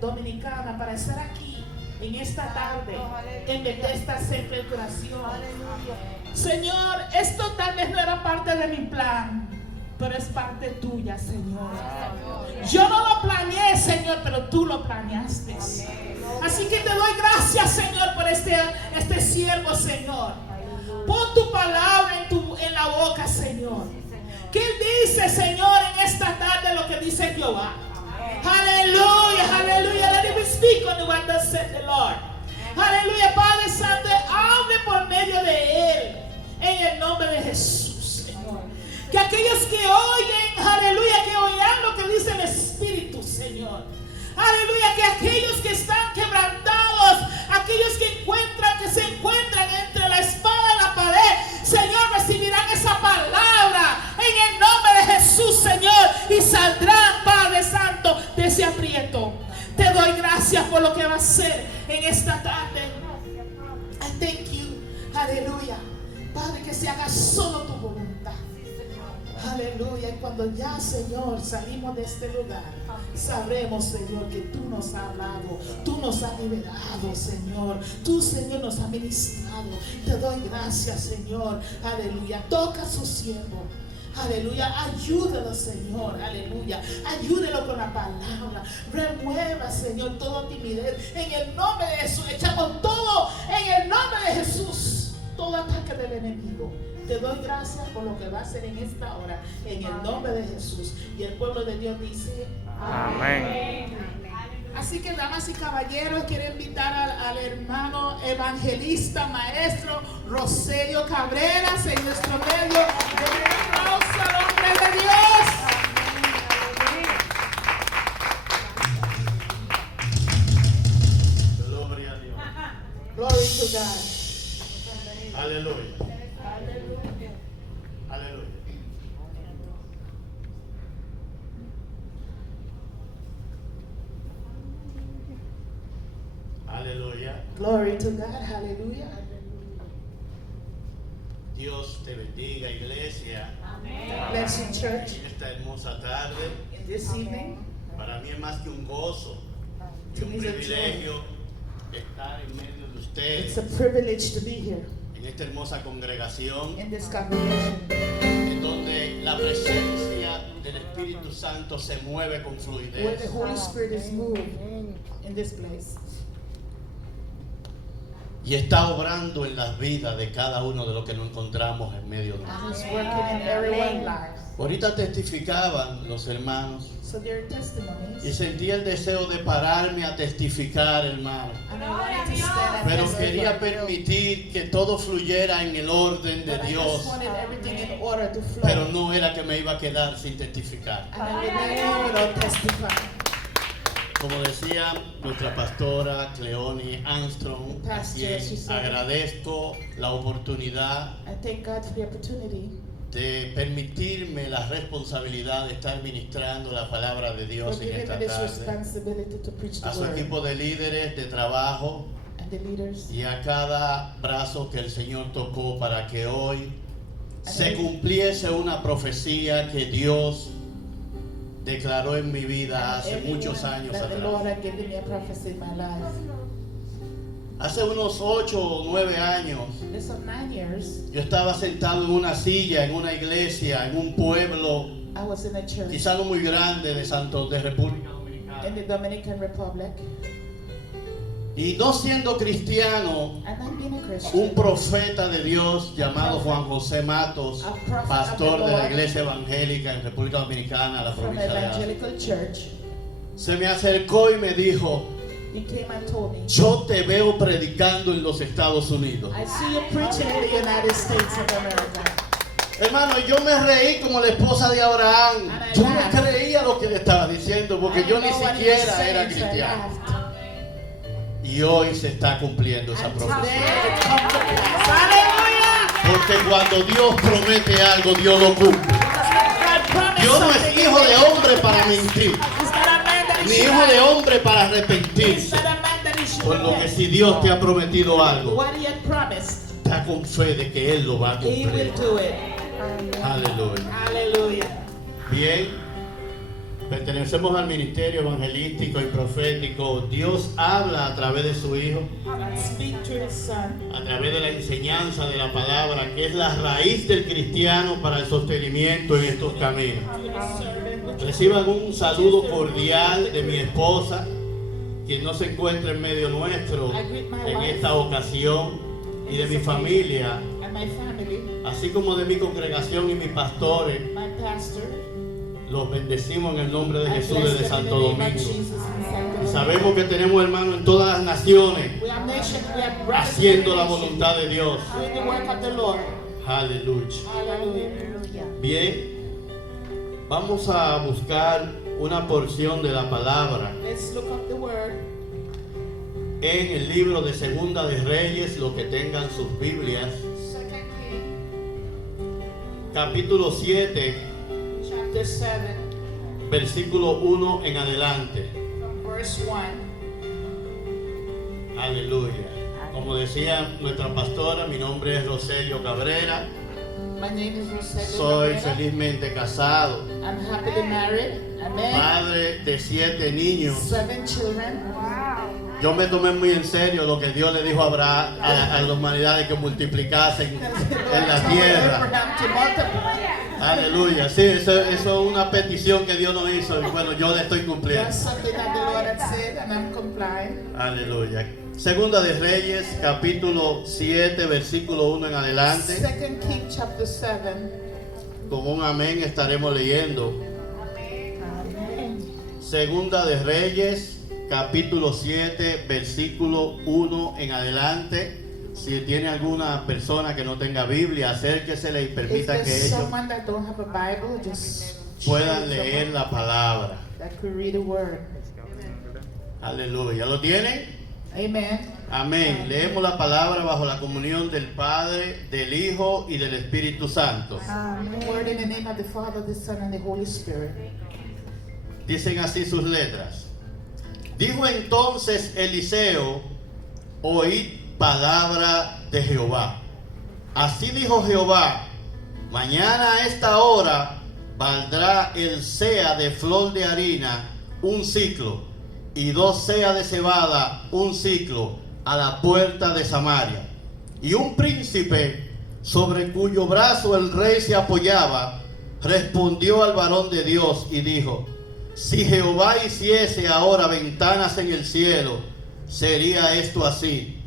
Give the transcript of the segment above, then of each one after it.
Dominicana para estar aquí en esta tarde en esta celebración. Señor, esto tal vez no era parte de mi plan, pero es parte tuya, Señor. Yo no lo planeé, Señor, pero tú lo planeaste. Así que te doy gracias, Señor, por este siervo, Señor. Pon tu palabra en la boca, Señor. Que él dice, Señor, en esta tarde lo que dice Jehová. Aleluya, aleluya. Let him speak on the word that said the Lord. Aleluya, Padre Santo, hable por medio de él. En el nombre de Jesús, Señor. Que aquellos que oyen, aleluya, que oigan lo que dice el Espíritu, Señor. Aleluya, que aquellos que están quebrantados, aquellos que se encuentran entre la espada y la pared, Señor, recibirán esa palabra en el nombre de Jesús, Señor, y saldrán, Padre Santo, de ese aprieto. Te doy gracias por lo que va a hacer en esta tarde. I thank you, aleluya, Padre, que se haga solo tu voluntad. Aleluya. Y cuando ya, Señor, salimos de este lugar, sabremos, Señor, que tú nos has hablado, tú nos has liberado, Señor. Tú, Señor, nos has ministrado. Te doy gracias, Señor. Aleluya. Toca a su siervo. Aleluya, ayúdalo, Señor, aleluya, ayúdelo con la palabra, remueva, Señor, toda timidez, en el nombre de Jesús, echamos todo, en el nombre de Jesús, todo ataque del enemigo. Te doy gracias por lo que va a hacer en esta hora, en el nombre de Jesús, y el pueblo de Dios dice, amén. Así que, damas y caballeros, quiero invitar al hermano evangelista, maestro Roselio Cabreras en nuestro medio. Denle un aplauso al hombre de Dios. Gloria a Dios. Glory to God. Aleluya. Aleluya. Aleluya. Glory to God. Aleluya. Dios te bendiga, iglesia. Bless you, church. En esta hermosa tarde, In this evening, para mí es más que un gozo y un privilegio estar en medio de it's a ustedes, privilege to be here en esta hermosa congregación, in this congregation, en donde la presencia del Espíritu Santo se mueve con where the fluidez. Holy Spirit is moving in this place. Y está obrando en las vidas de cada uno de los que nos encontramos en medio de nosotros. He's working in everyone's lives. Ahorita testificaban los hermanos So there are testimonies. y sentí el deseo de pararme a testificar, hermano. And I wanted to stand and Pero testify. quería permitir que todo fluyera en el orden de But I Dios. just wanted everything in order to flow. Pero no era que me iba a quedar sin testificar. And I would not leave without testifying. Como decía nuestra pastora Cleoni Armstrong, a Pastor, quien she said, agradezco la oportunidad I thank God for the opportunity de permitirme la responsabilidad de estar ministrando la palabra de for Dios en giving me esta this tarde. responsibility to preach A the su word. equipo de líderes de trabajo And the leaders. y a cada brazo que el Señor tocó para que hoy se cumpliese una profecía que Dios declaró en mi vida hace Everyone muchos años that the Lord atrás. had given me a prophecy in my life. Hace unos 8 o 9 años There's some 9 years, yo estaba sentado en una silla, en una iglesia, en un pueblo, I was in a church quizá no muy grande, de República in the Dominicana. Dominican Republic. Y no siendo cristiano, And I'm being a un Christian. profeta de Dios llamado Juan José Matos, pastor de la iglesia evangélica en República Dominicana, la From provincia de Ávila, Evangelical Church. se me acercó y me dijo: He came and told me, yo te veo predicando en los Estados Unidos. I see you preaching in the United States of America. Hermano, yo me reí como la esposa de Abraham. And I Yo no laughed. creía lo que le estaba diciendo porque I yo didn't ni know what he was siquiera saying, era so I cristiano. laughed. Y hoy se está cumpliendo esa And today profecía. it come to pass. Hallelujah! Porque cuando Dios promete algo, Dios lo cumple. Because when God promised Dios no es something, hijo He de will hombre para pass. mentir, He's not a man that he ni should hijo de lie. hombre para He's arrepentirse. not a man that he should Por lo que repent. si Dios te ha prometido algo, What he had promised, está con fe de que Él lo va a He will cumplir. do it. Aleluya. Hallelujah. Bien, pertenecemos al ministerio evangelístico y profético. Dios habla a través de su Hijo, God speak through His Son, a través de la enseñanza de la palabra, que es la raíz del cristiano para el sostenimiento en estos caminos. through His servant, which is Reciban un saludo cordial de mi esposa, quien no se encuentra en medio nuestro en esta ocasión, y de mi familia, and my family, así como de mi congregación y mis pastores. my pastor. Los bendecimos en el nombre de I Jesús bless desde them in the Santo name of Domingo. Jesus in Santo Y Domingo. sabemos que tenemos hermanos en todas las naciones We are nation, we are brothers haciendo in la the nation, voluntad de Dios. doing the work of the Lord. Aleluya. Hallelujah. Bien, vamos a buscar una porción de la palabra Let's look up the word. en el libro de Segunda de Reyes, los que tengan sus Biblias, 2 King, capítulo 7, chapter 7, versículo 1 en adelante. from verse 1. Aleluya. Como decía nuestra pastora, mi nombre es Roselio Cabrera. My name is Roselio Soy Cabrera. felizmente casado, I'm happily married. Amen. padre de 7 niños. 7 children. Yo me tomé muy en serio lo que Dios le dijo a Abraham, a la humanidad, de que multiplicasen en la tierra. Abraham to multiply. Aleluya. Sí, eso es una petición que Dios nos hizo y bueno, yo le estoy cumpliendo. That's something that the Lord had said, and I'm complying. Aleluya. Segunda de Reyes, capítulo 7, versículo 1 en adelante. 2 King chapter 7. Con un amén estaremos leyendo. Amen. Segunda de Reyes, capítulo 7, versículo 1 en adelante. Si tiene alguna persona que no tenga Biblia, acérquesele y If permita que there's ellos someone that don't have a Bible, just puedan show leer someone la palabra. that could read the word. Aleluya. ¿Lo tienen? Amen. Amén. Leemos la palabra bajo la comunión del Padre, del Hijo y del Espíritu Santo. Word in the name of the Father, the Son, and the Holy Spirit. Dicen así sus letras. Dijo entonces Eliseo: oíd palabra de Jehová. Así dijo Jehová: mañana a esta hora valdrá el sea de flor de harina un ciclo, y 2 seas de cebada un ciclo, a la puerta de Samaria. Y un príncipe, sobre cuyo brazo el rey se apoyaba, respondió al varón de Dios y dijo: si Jehová hiciese ahora ventanas en el cielo, sería esto así.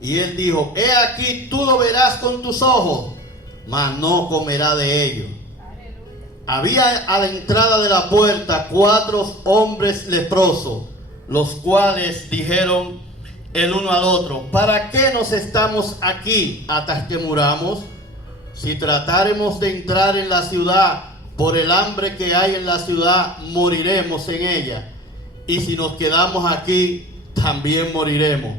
Y él dijo: he aquí, tú lo verás con tus ojos, mas no comerá de ello. Había a la entrada de la puerta 4 hombres leprosos, los cuales dijeron el uno al otro: ¿para qué nos estamos aquí hasta que muramos? Si tratáremos de entrar en la ciudad, por el hambre que hay en la ciudad, moriremos en ella. Y si nos quedamos aquí, también moriremos.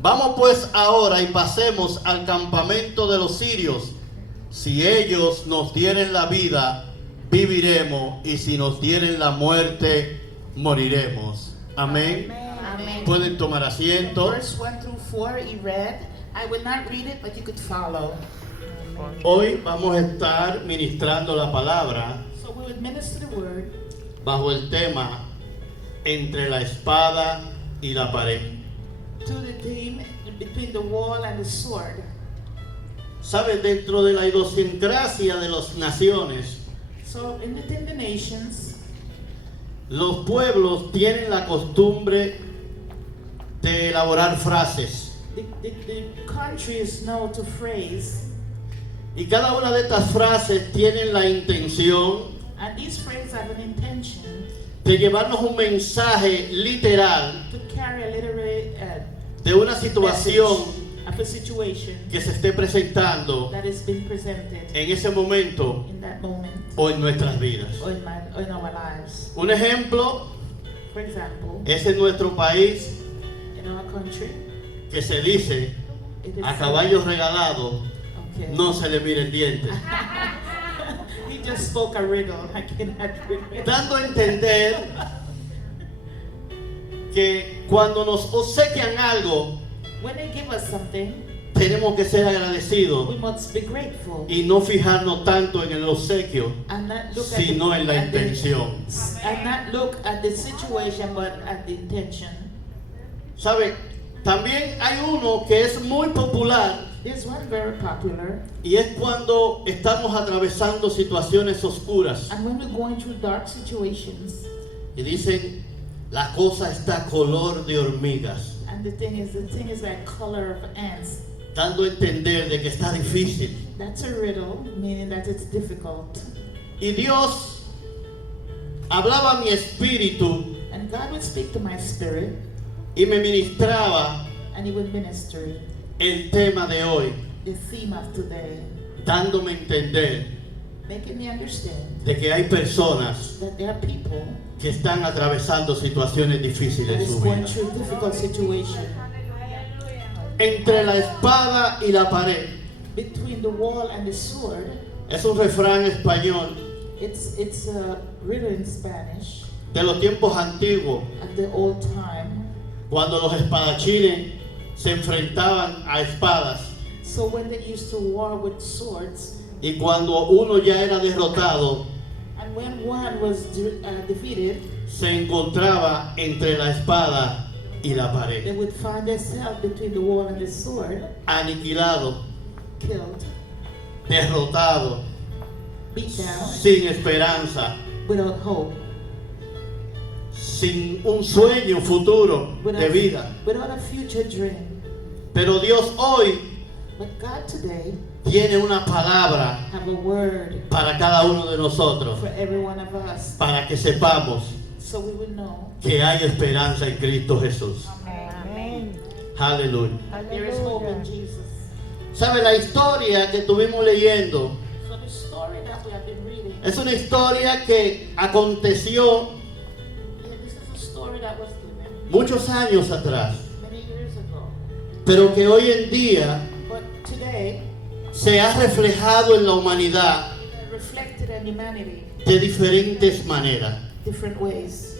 Vamos pues ahora y pasemos al campamento de los sirios. Si ellos nos dieren la vida, viviremos, y si nos dieren la muerte, moriremos. Amén. Amen. Pueden tomar asiento. Verse 1 through 4, he read. I will not read it, but you could follow. Hoy vamos a estar ministrando la palabra So we will minister the word bajo el tema entre la espada y la pared. to the theme between the wall and the sword. Saben, dentro de la idiosincrasia de las naciones, So within the nations, los pueblos tienen la costumbre de elaborar frases. the country is known to phrase, Y cada una de estas frases tienen la intención and these phrases have an intention de llevarnos un mensaje literal to carry a literary de una situación message of a situation que se esté presentando that has been presented en ese momento in that moment o en nuestras vidas. or in our lives. Un ejemplo For example, es en nuestro país in our country, que se dice: it is a caballo regalado okay. no se le mira el diente. He just spoke a riddle. I cannot read it. Dando a entender que cuando nos obsequian algo, When they give us something, tenemos que ser we agradecidos must be grateful y no fijarnos tanto en el obsequio, and not look sino en la intención. and not look at the situation but at the intention. ¿Sabe? También hay uno que es muy popular There's one very popular, y es cuando estamos atravesando situaciones oscuras and when we're going through dark situations, y dicen, la cosa está color de hormigas, and the thing is like color of ants. dando a entender de que está difícil. That's a riddle, meaning that it's difficult. Y Dios hablaba a mi espíritu And God would speak to my spirit, y me ministraba and He would minister el tema de hoy, the theme of today, dándome a entender making me understand de que hay personas that there are people que están atravesando situaciones that difíciles en is su going vida. through difficult situation. Entre la espada y la pared. Between the wall and the sword, Es un refrán español it's a riddle in Spanish de los tiempos antiguos, at the old time. cuando los espadachines se enfrentaban a espadas So when they used to war with swords, y cuando uno ya era derrotado, and when one was defeated, se encontraba entre la espada y la they pared, would find themselves between the wall and the sword, aniquilado, killed, derrotado, beat down, sin esperanza, without hope, sin un sueño futuro de vida. without a future dream. Pero Dios hoy But God today tiene una palabra have a word para cada uno de nosotros, for every one of us, para que sepamos so we will know que hay esperanza en Cristo Jesús. Aleluya. there is hope in Jesus. ¿Sabe? La historia que estuvimos leyendo So the story that we have been reading, es una historia que aconteció this is a story that was given muchos años atrás, many years ago. pero que hoy en día But today, se ha reflejado en la humanidad reflected in humanity de diferentes maneras. different ways.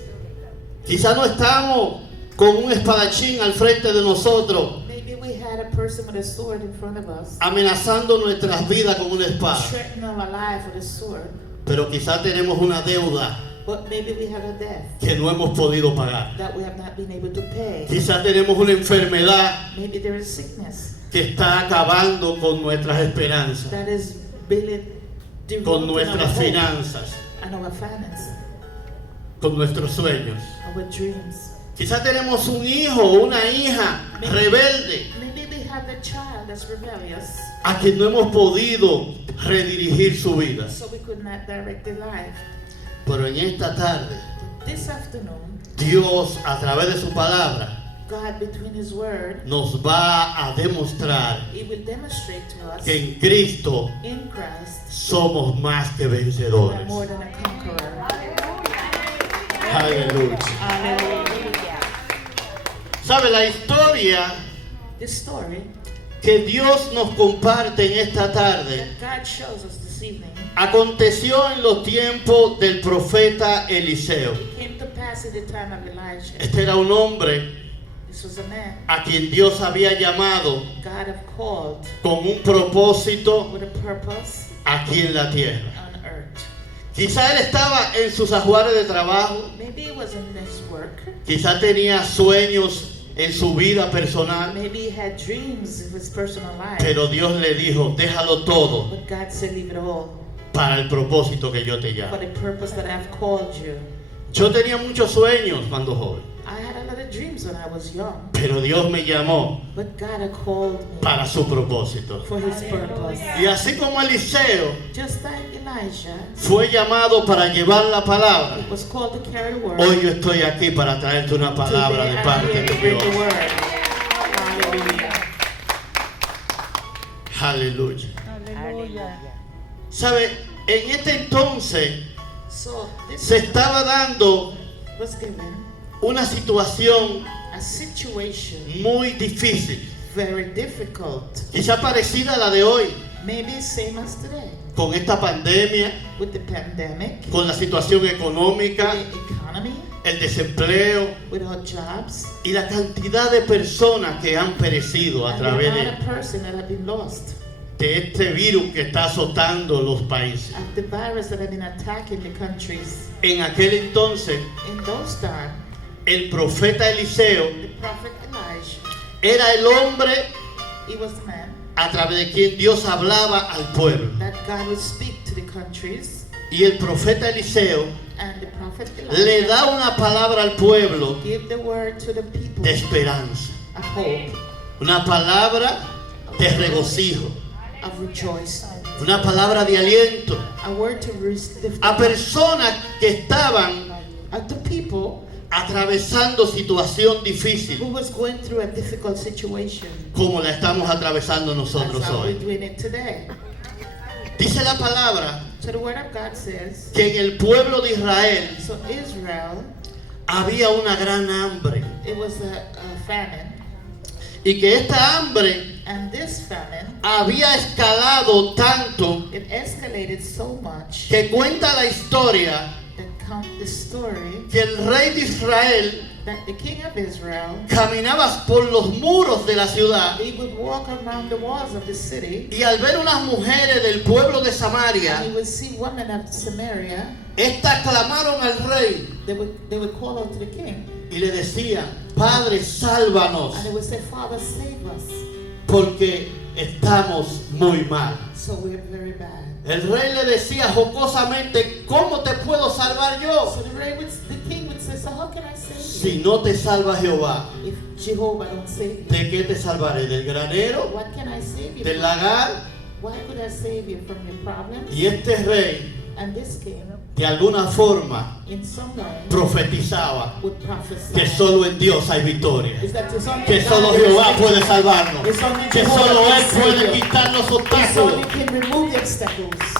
Quizá no estamos con un espadachín al frente de nosotros, Maybe we had a person with a sword in front of us, amenazando nuestras vidas con una espada, threatening our life with a sword. pero quizá tenemos una deuda But maybe we have a debt que no hemos podido pagar. that we have not been able to pay. Quizá tenemos una enfermedad Maybe there is sickness que está acabando con nuestras esperanzas, that is building con our nuestras hope finanzas, and our finance, con nuestros sueños. our dreams. Quizá tenemos un hijo o una hija rebelde Maybe we have a child that's rebellious, a quien no hemos podido redirigir su vida. so we could not direct their life. Pero en esta tarde, This afternoon, Dios a través de su palabra God, between His Word, nos va a demostrar He will demonstrate to us que en Cristo in Christ somos más que we are vencedores. more than a conqueror. Aleluya. Hallelujah. ¿Sabe? La historia The story que Dios nos comparte en esta tarde that God shows us this evening aconteció en los tiempos del profeta Eliseo. came to pass in the time of Elijah. Este era un hombre This was a man a quien Dios había llamado God have called con un propósito with a purpose aquí en la tierra. on earth. Quizá él estaba en sus ajuares de trabajo, Maybe it was in his work. quizá tenía sueños en su vida personal, Maybe he had dreams of his personal life. pero Dios le dijo, déjalo todo But God said, leave it all para el propósito que yo te for llamo. the purpose that I've called you. Yo tenía muchos sueños cuando joven, I had a lot of dreams when I was young, pero Dios me llamó but God had called me para su propósito. for His purpose. Y así como Eliseo Just like Elijah fue llamado para llevar la palabra, was called to carry the word. hoy yo estoy aquí para traerte una palabra Today de I'm parte here de to bring Dios. the word. Hallelujah. Aleluya. ¿Sabe? En este entonces So this se estaba dando was given una situación a situation muy difícil, very difficult, quizá parecida a la de hoy, maybe same as today, con esta pandemia, with the pandemic, con la situación económica, the economy, el desempleo without jobs, y la cantidad de personas que han perecido a and the través amount of persons that have been lost, de este virus que está azotando los países. of the virus that have been attacking the countries. En aquel entonces, In those times, el profeta Eliseo the prophet Elijah, era el hombre he was the man a través de quien Dios hablaba al pueblo. that God would speak to the countries, Y el profeta Eliseo and the prophet le Elijah da una palabra al pueblo give the word to the people de esperanza, of hope, una palabra de regocijo, of rejoicing, una palabra de aliento a word to receive a personas que estaban of the people atravesando situación who difícil was going through a difficult situation. como la estamos atravesando nosotros That's how we're hoy. doing it today. Dice la palabra So the word of God says, que en el pueblo de Israel so Israel, había una gran hambre it was a famine, y que esta hambre and this famine, había escalado tanto it escalated so much que cuenta la historia that count the story que el rey de Israel that the king of Israel, caminaba por los muros de la ciudad he would walk around the walls of the city, y al ver unas mujeres del pueblo de and he Samaria, would see women of Samaria, estas clamaron al rey they would call out to the king, y le decían: Padre, sálvanos, and they would say, Father, save us, porque estamos muy mal. so we're very bad. El rey le decía jocosamente: ¿Cómo te puedo salvar yo So the king would say, so how can I save you? si no te salva Jehová? If Jehovah don't save you, ¿De qué te salvaré? ¿Del granero? what can I save you ¿Del from? lagar? Why could I save you from your problems? Y este rey, And this king, de alguna forma, in some way, profetizaba would prophesy. que solo en Dios hay victoria, Is that there's only que God solo that is Jehová victory. puede salvarnos, It's only que Jehovah solo that Él can puede save you. quitar los It's obstáculos. only can remove the obstacles.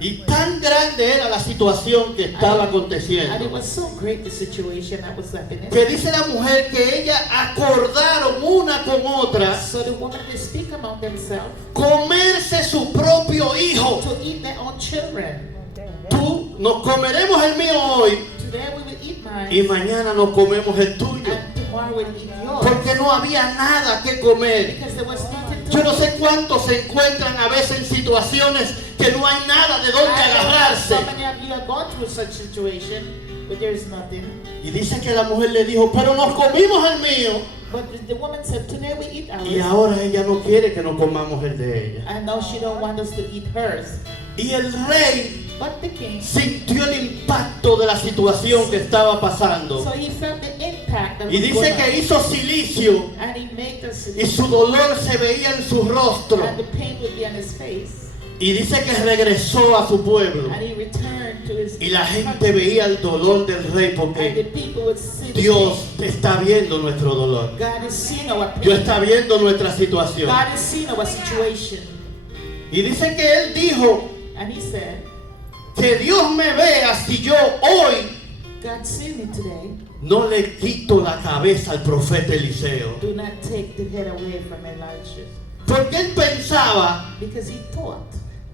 Y tan grande era la situación que estaba And it aconteciendo, was so great the situation that was happening. que dice la mujer que ellas acordaron una con otra So the woman, they speak among themselves comerse su propio hijo. to eat their own children. Tú, nos comeremos el mío hoy Today we will eat mine, y mañana nos comemos el tuyo, and tomorrow we'll eat yours. porque no había nada que comer. Because there was nothing to Yo no eat. sé cuántos se encuentran a veces en situaciones que no hay nada de dónde I know agarrarse. so many of you have gone through such situation, but there is nothing. Y dice que la mujer le dijo: pero nos comimos el mío. But the woman said, today we eat Y ours, ahora ella no quiere que nos comamos el de ella. and now she don't want us to eat hers. Y el rey But the king, sintió el impacto de la situación que estaba so pasando. he felt the impact that Y was dice going que on. hizo silicio And he made us, y su dolor se veía en su rostro. and the pain would be on his face. Y dice que regresó a su pueblo. And he returned to his Y la gente veía el dolor del rey and the porque people would see the Dios pain. está viendo nuestro dolor. God is seeing our Dios pain. está viendo nuestra situación. God is seeing our situation. Y dice que él dijo And he said, que Dios me vea si yo hoy God see me today. no le quito la cabeza al profeta Eliseo. Do not take the head away from Elijah. Porque él pensaba Because he thought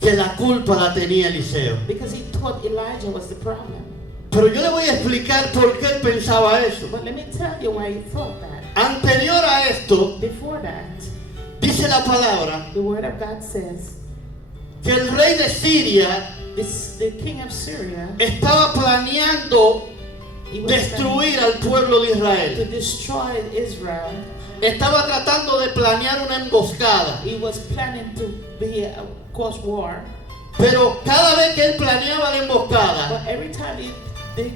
que la culpa la tenía Eliseo. Because he thought Elijah was the problem. Pero yo le voy a explicar por qué él pensaba eso. But let me tell you why he thought that. Anterior a esto, Before that, dice la palabra the word of God says, que el rey de Siria the king of Syria, estaba planeando he was destruir al pueblo de to Israel. destroy Israel. Estaba tratando de planear una emboscada. He was planning to be cause war. Pero cada vez que él planeaba la emboscada, But every time they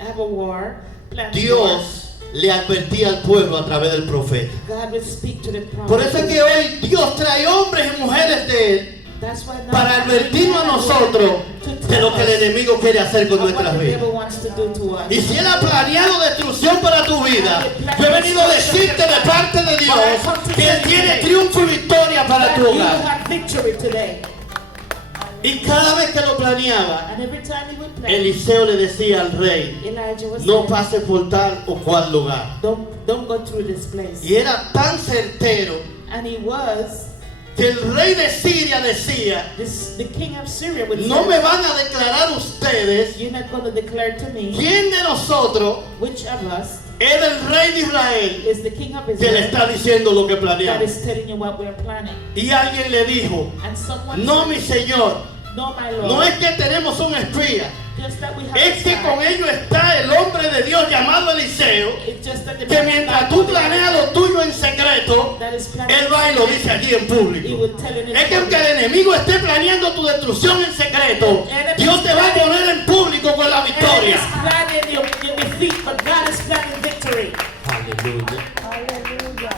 have a war, plan Dios le advertía al pueblo a través del profeta. war, God will speak to the prophet. Por eso es que hoy Dios trae hombres y mujeres de él That's why now para advertirnos a nosotros de lo que el enemigo quiere hacer con of what nuestras the vidas. devil wants to do to us. Y si él ha planeado destrucción para tu vida, yo he venido a decirte de parte de Dios que él tiene triunfo y victoria para That tu you hogar. have victory today. Y cada vez que lo planeaba, And every time he would play, Eliseo le decía al rey: Elijah was no saying, pase por tal o cual lugar. don't go through this place. Y era tan certero And he was que el rey de Siria decía, the king of Syria would no say, me van a declarar ustedes you're not going to declare to me quién de nosotros which of us es el rey de Israel is the king of que le Israel está diciendo lo que that planeamos. is telling you what we're planning. Y alguien le dijo, And someone no said, mi señor, no, my Lord, no es que tenemos un espía, just that we have es que a con spy. ellos está el hombre de Dios llamado Eliseo, It's just that the que man of mientras God tú planeas lo tuyo en secreto, that is planning, él va y lo dice allí en he público. will tell in his Es que aunque el enemigo esté planeando tu destrucción en secreto, Dios te va a poner en público con la And victoria. is planning your defeat, but God is planning victory. Aleluya.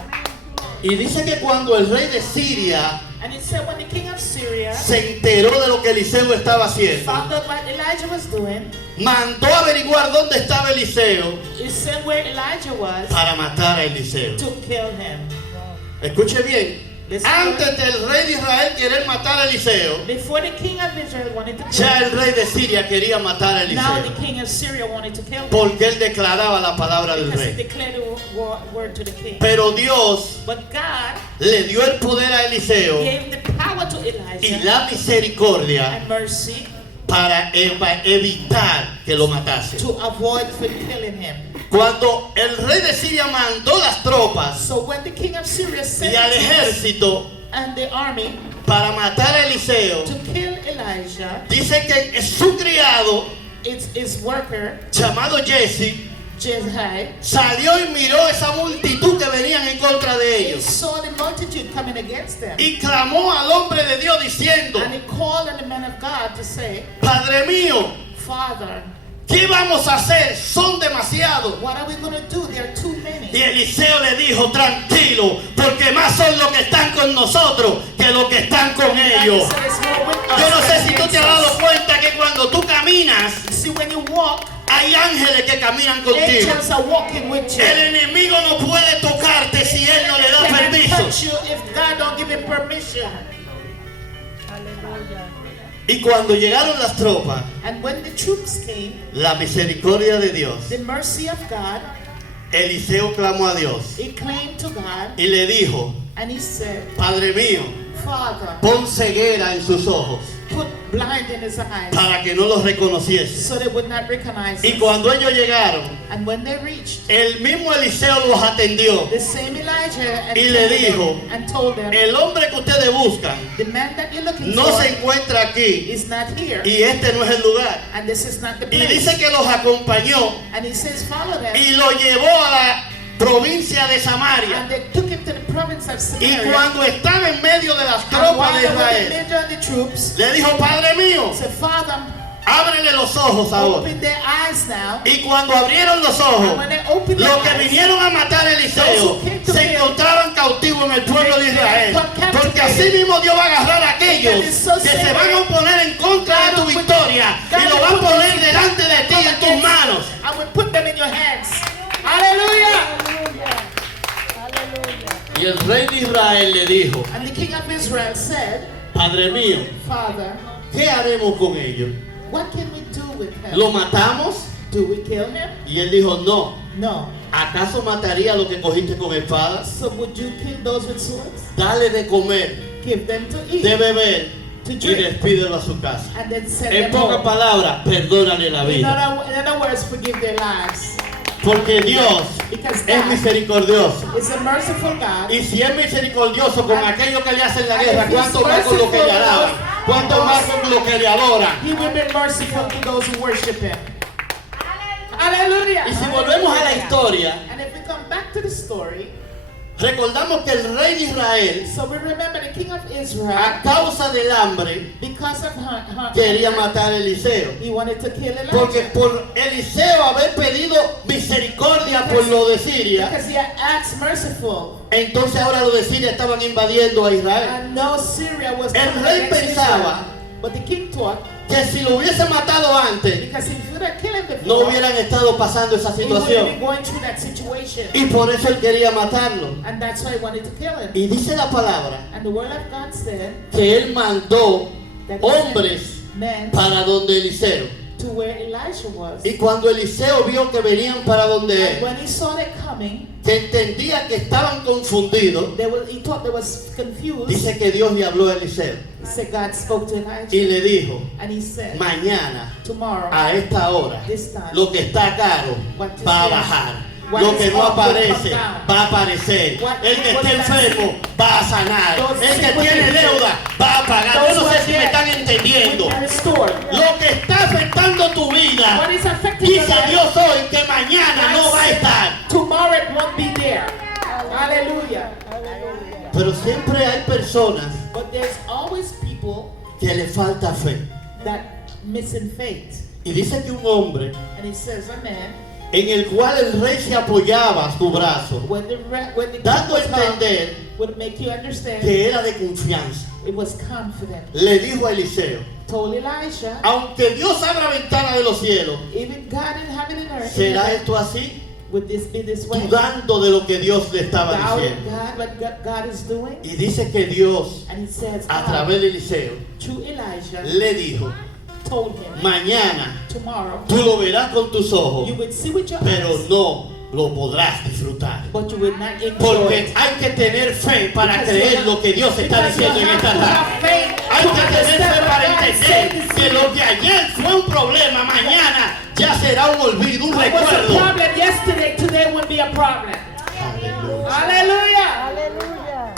Y dice que cuando el rey de Siria And it said when the king of Syria se enteró de lo que Eliseo estaba haciendo, found out what Elijah was doing, mandó a averiguar dónde estaba Eliseo he said where Elijah was para matar a Eliseo. to kill him. Escuche bien, antes del rey de Israel querer matar a Eliseo, Before the king of Israel wanted to kill ya him, el rey de Siria quería matar a now the Eliseo, king of Syria wanted to kill him porque él declaraba la palabra del because he rey. declared the word to the king. Pero Dios But God le dio el poder a Eliseo gave the power to y Elijah la misericordia and mercy para evitar que lo matase. to avoid from killing him. Cuando el rey de Siria mandó las tropas So when the king of Syria sent y al the troops ejército and the army para matar a Eliseo, to kill Elijah, dice que su criado it's his worker llamado Jesse Jezai, salió y miró esa multitud que venían en contra de he ellos saw the multitude coming against them. y clamó al hombre de Dios diciendo, And he called on the man of God to say, Padre mío, Father, ¿qué vamos a hacer? Son demasiados. what are we going to do? There are too many. Y Eliseo le dijo, tranquilo, porque más son los que están con nosotros que los que están con And ellos. he said, "It's more with us Yo no sé than si tú against te has dado us." cuenta que cuando tú caminas, See, when you walk, hay ángeles que caminan contigo. angels are walking with you. El enemigo no puede tocarte si él no le da They can permiso. touch you if God don't give him permission. Y cuando llegaron las tropas, And when the troops came, la misericordia de Dios, the mercy of God, Eliseo clamó a Dios he claimed to God, y le dijo, and he said, Padre mío, Father, pon ceguera en sus ojos put blind in his eyes para que no los reconociese. so they would not recognize Y him. cuando ellos llegaron, And when they reached, el mismo Eliseo los atendió. the same Elijah Y le attended dijo, them and told them, El hombre que ustedes buscan the man that you're looking no for se encuentra aquí is not here, y este no es el lugar. and this is not the Y place. dice que los acompañó And he says, follow them. y lo llevó a la provincia de And Samaria. they took him to the province of Y Samaria. cuando estaba en medio de las And tropas while de they were in the Israel, middle of the troops, le dijo, Padre mío, said, Father, ábrele los ojos ahora. open their eyes now. Y cuando abrieron los ojos, And when they opened their los que eyes, vinieron a matar a Eliseo se encontraban cautivos en el pueblo de Israel. Porque así mismo Dios va a agarrar a aquellos que se van a oponer en contra de tu victoria y lo va a poner delante de ti en tus manos. I will put them in your hands. Hallelujah. Y el rey de Israel le dijo, And the king of Israel said, Padre mío, Father, ¿qué haremos con ellos? what can we do with him? ¿Lo matamos? Do we kill him? Y él dijo, no. No. ¿Acaso mataría a lo que cogiste con espadas? So would you kill those with swords? Dale de comer, Give them to eat de beber To y drink. despídelo a su casa. and then send En them pocas home. palabras, perdónale la In vida. other words, forgive their lives. Porque Dios Because es God misericordioso. is a merciful God. Y si es misericordioso con aquellos que le hacen la And guerra, if he's ¿cuánto más con lo que le alaban? ¿Cuánto más con lo que le adoran? He will be merciful to those who worship him. Hallelujah. Y si volvemos a la historia, And if we come back to the story, recordamos que el rey de Israel, so we remember the king of Israel, a causa del hambre, because of quería matar a Eliseo. he wanted to kill Porque Elijah. por Eliseo haber pedido misericordia por lo de Siria, Because he had asked merciful. entonces ahora los de Siria estaban invadiendo a Israel. And no Syria was El coming rey against pensaba Israel. But the king thought, que si lo hubiese matado antes, because if he would have killed him before, no hubieran estado pasando esa he wouldn't be situación. going through that situation. Y por eso él quería matarlo. And that's why he wanted to kill him. Y dice la palabra And the word of God said que él mandó that hombres men para donde Eliseo. to where Elijah was. Y cuando Eliseo vio que venían para donde And él, when he saw them coming, que entendía que estaban confundidos, he thought they was confused. dice que Dios le habló a Eliseo He said God spoke to Elijah. y le dijo, And he said, mañana tomorrow, a esta hora, this time, lo que está caro va a bajar. Lo que no aparece va a aparecer. El que esté enfermo va a sanar. El que tiene deuda va a pagar. Yo no sé si me están entendiendo. Lo que está afectando tu vida, what is affecting your dice life, Dios hoy que mañana no va a estar. tomorrow it won't be there. Hallelujah. Pero siempre hay personas But there's always people que le falta fe. that missing faith. Y dice que un hombre And he says, a man, en el cual el rey se apoyaba a su brazo, when the dando a king was entender would make you understand, que era de confianza, it was confident. le dijo a Eliseo, Told Elijah, aunque Dios abra ventanas de los cielos, even God in heaven and earth, ¿será esto así? would this be this way? Dudando de lo que Dios le estaba Doubting diciendo. God, what God is doing. Y dice que Dios, And he says, a God, través de Eliseo, through Elijah, le dijo, told him, mañana tomorrow, tú lo verás con tus ojos, you would see with your pero eyes, no lo podrás disfrutar. but you will not enjoy Porque it. hay que tener fe para Because creer you lo que Dios está because you diciendo en have esta to tarde. have faith Hay to que tener understand fe what para God said entender is que lo que ayer fue un problema, mañana ya será un olvido, un What was a recuerdo. problem yesterday, today will be a problem. Hallelujah. Aleluya.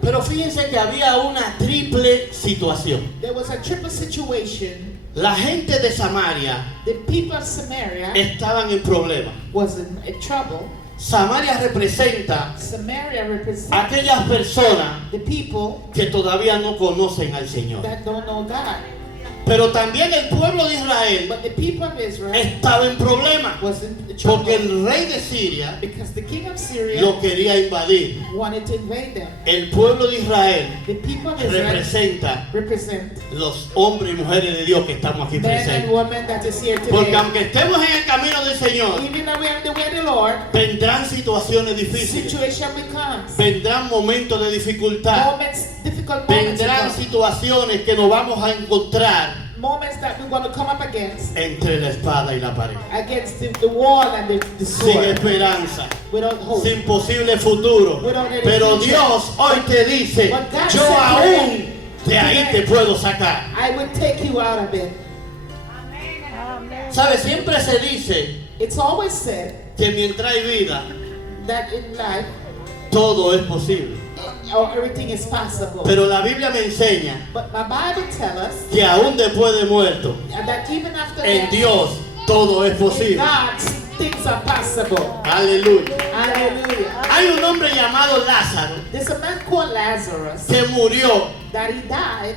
Pero fíjense que había una triple situación. There was a triple situation. La gente de Samaria The people of Samaria estaban en problemas. was in trouble. Samaria representa Samaria a represents aquellas personas the people que todavía no conocen al Señor. that don't know God. Pero también el pueblo de Israel But the people of Israel estaba en problemas. was in Porque trouble el rey de Siria because the king of Syria lo quería invadir. wanted to invade them. El pueblo de Israel The people of Israel representa represent los hombres y mujeres de Dios que estamos aquí men and presentes. women that is here Porque today. aunque estemos en el camino del Señor, Even though we are in the way of the Lord, vendrán situaciones difíciles, situation will come. vendrán momentos de dificultad, Moments, difficult moments, will vendrán come. situaciones que nos vamos a encontrar Moments that we're going to come up against entre la espada y la pared. the wall and the Sin sword. esperanza, Without hope. sin posible futuro. Pero Dios hoy te dice, yo aún de ahí te puedo sacar. I will take you out of it. Amén. ¿Sabe? Siempre se dice It's always said que mientras hay vida, that in life, todo es posible. everything is possible. Pero la Biblia me enseña But my Bible tells us que aún después de muerto, that even after en death, Dios todo es in posible. God, things are possible. Aleluya. Hallelujah. Hay un hombre llamado Lázaro There's a man called Lazarus que murió that he died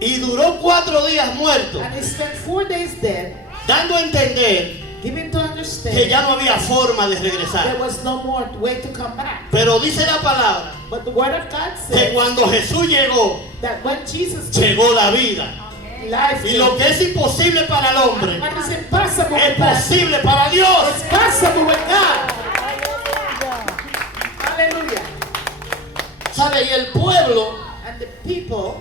y duró 4 días muerto, and he spent 4 days dead, dando a entender giving to que understand ya no había forma de there regresar. was no more way to come back. Pero dice la palabra But the word of God que says cuando Jesús llegó, that when Jesus came, llegó la vida. life Y lo que es imposible para el hombre what is impossible es with God posible para Dios. is possible with God. Aleluya. Hallelujah. ¿Sabe? Y el pueblo And the people,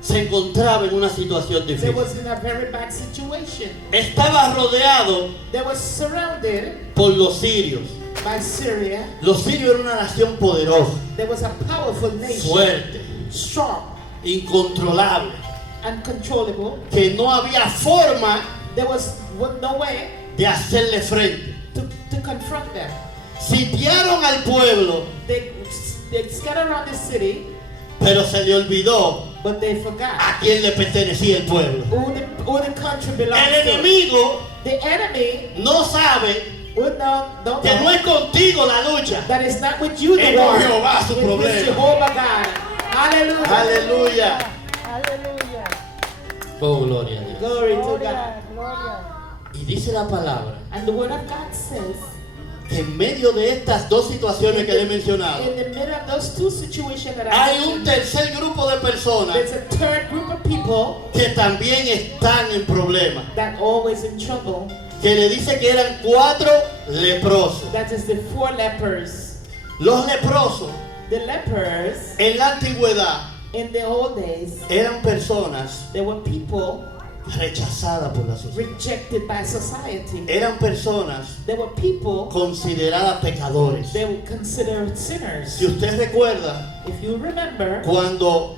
se encontraba en una situación they difícil. was in a very bad situation. Estaba rodeado They was surrounded por los sirios. by Syria. Los sirios eran una nación poderosa, There was a powerful nation, fuerte, strong, incontrolable, uncontrollable. que no había forma There was no way de hacerle frente. to confront them. Sitiaron al pueblo, They scattered around the city, pero se le olvidó but they forgot a quién le pertenecía el pueblo. who the country belongs El to. enemigo The enemy no sabe would don't que no know es contigo la lucha. that it's not with you the Es con war. Jehová su It is problema. Jehovah God. Hallelujah. Aleluya. Aleluya. Oh, gloria a Dios. Glory to Gloria, God. gloria. Y dice la palabra And the word of God says, que en medio de estas dos situaciones que le he mencionado, in the middle of those two situations that I hay un mentioned, tercer grupo de personas there's a third group of people que también están en problemas. that always in trouble. Que le dice que eran 4 leprosos. That is the 4 lepers. Los leprosos The lepers en la antigüedad in the old days, eran personas there were people rechazadas por la sociedad. rejected by society. Eran personas There were people consideradas pecadores. they were considered sinners. Si usted recuerda, If you remember, cuando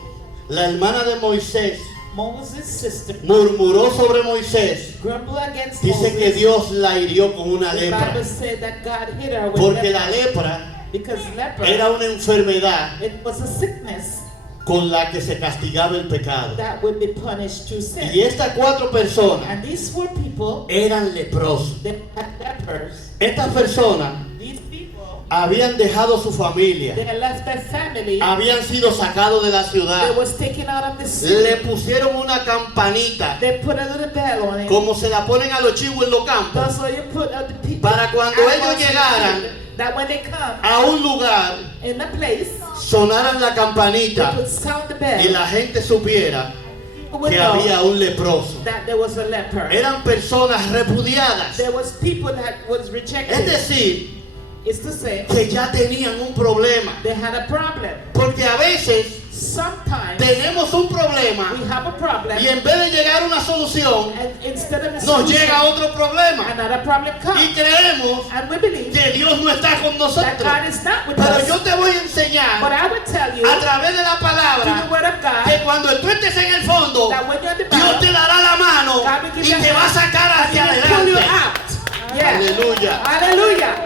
la hermana de Moisés Moses' sister murmuró sobre Moisés, grumbled against dice que Moses. Dios la hirió con una The lepra. Bible said that God hit her with Porque la leper. lepra Because leper, era una enfermedad it was a sickness con la que se castigaba el pecado. that would be punished through sin. Y estas 4 personas And these were people eran leprosos. that had lepers. Estas personas These people, habían dejado su they familia, had left their family. habían sido sacados de la They ciudad, was taken out of the le city. pusieron una campanita They put a little bell on it. como se la ponen a los chivos en los campos, That's why you put the people. para cuando ellos llegaran that when they come a un lugar, in a place, sonaran la they campanita would sound the bell. y la gente supiera People would que know había un leproso. that there was a leper. Eran personas repudiadas, There was people that was rejected. es decir, It's to say que ya tenían un problema. they had a problem. Porque a veces Sometimes tenemos un problema we have a problem, y en vez de llegar a una solución, and instead of a nos solution, llega otro problema. another problem Y comes, creemos and we believe que Dios no está con that nosotros. God is not with Pero us. yo te voy a But enseñar I would tell you a través de la through the palabra Word of God que cuando tú estés en el fondo, that when you're at the Dios bottom, te dará la mano God will give y you a te va a hand sacar and hacia He will pull you adelante. out. Yeah. Aleluya. Hallelujah.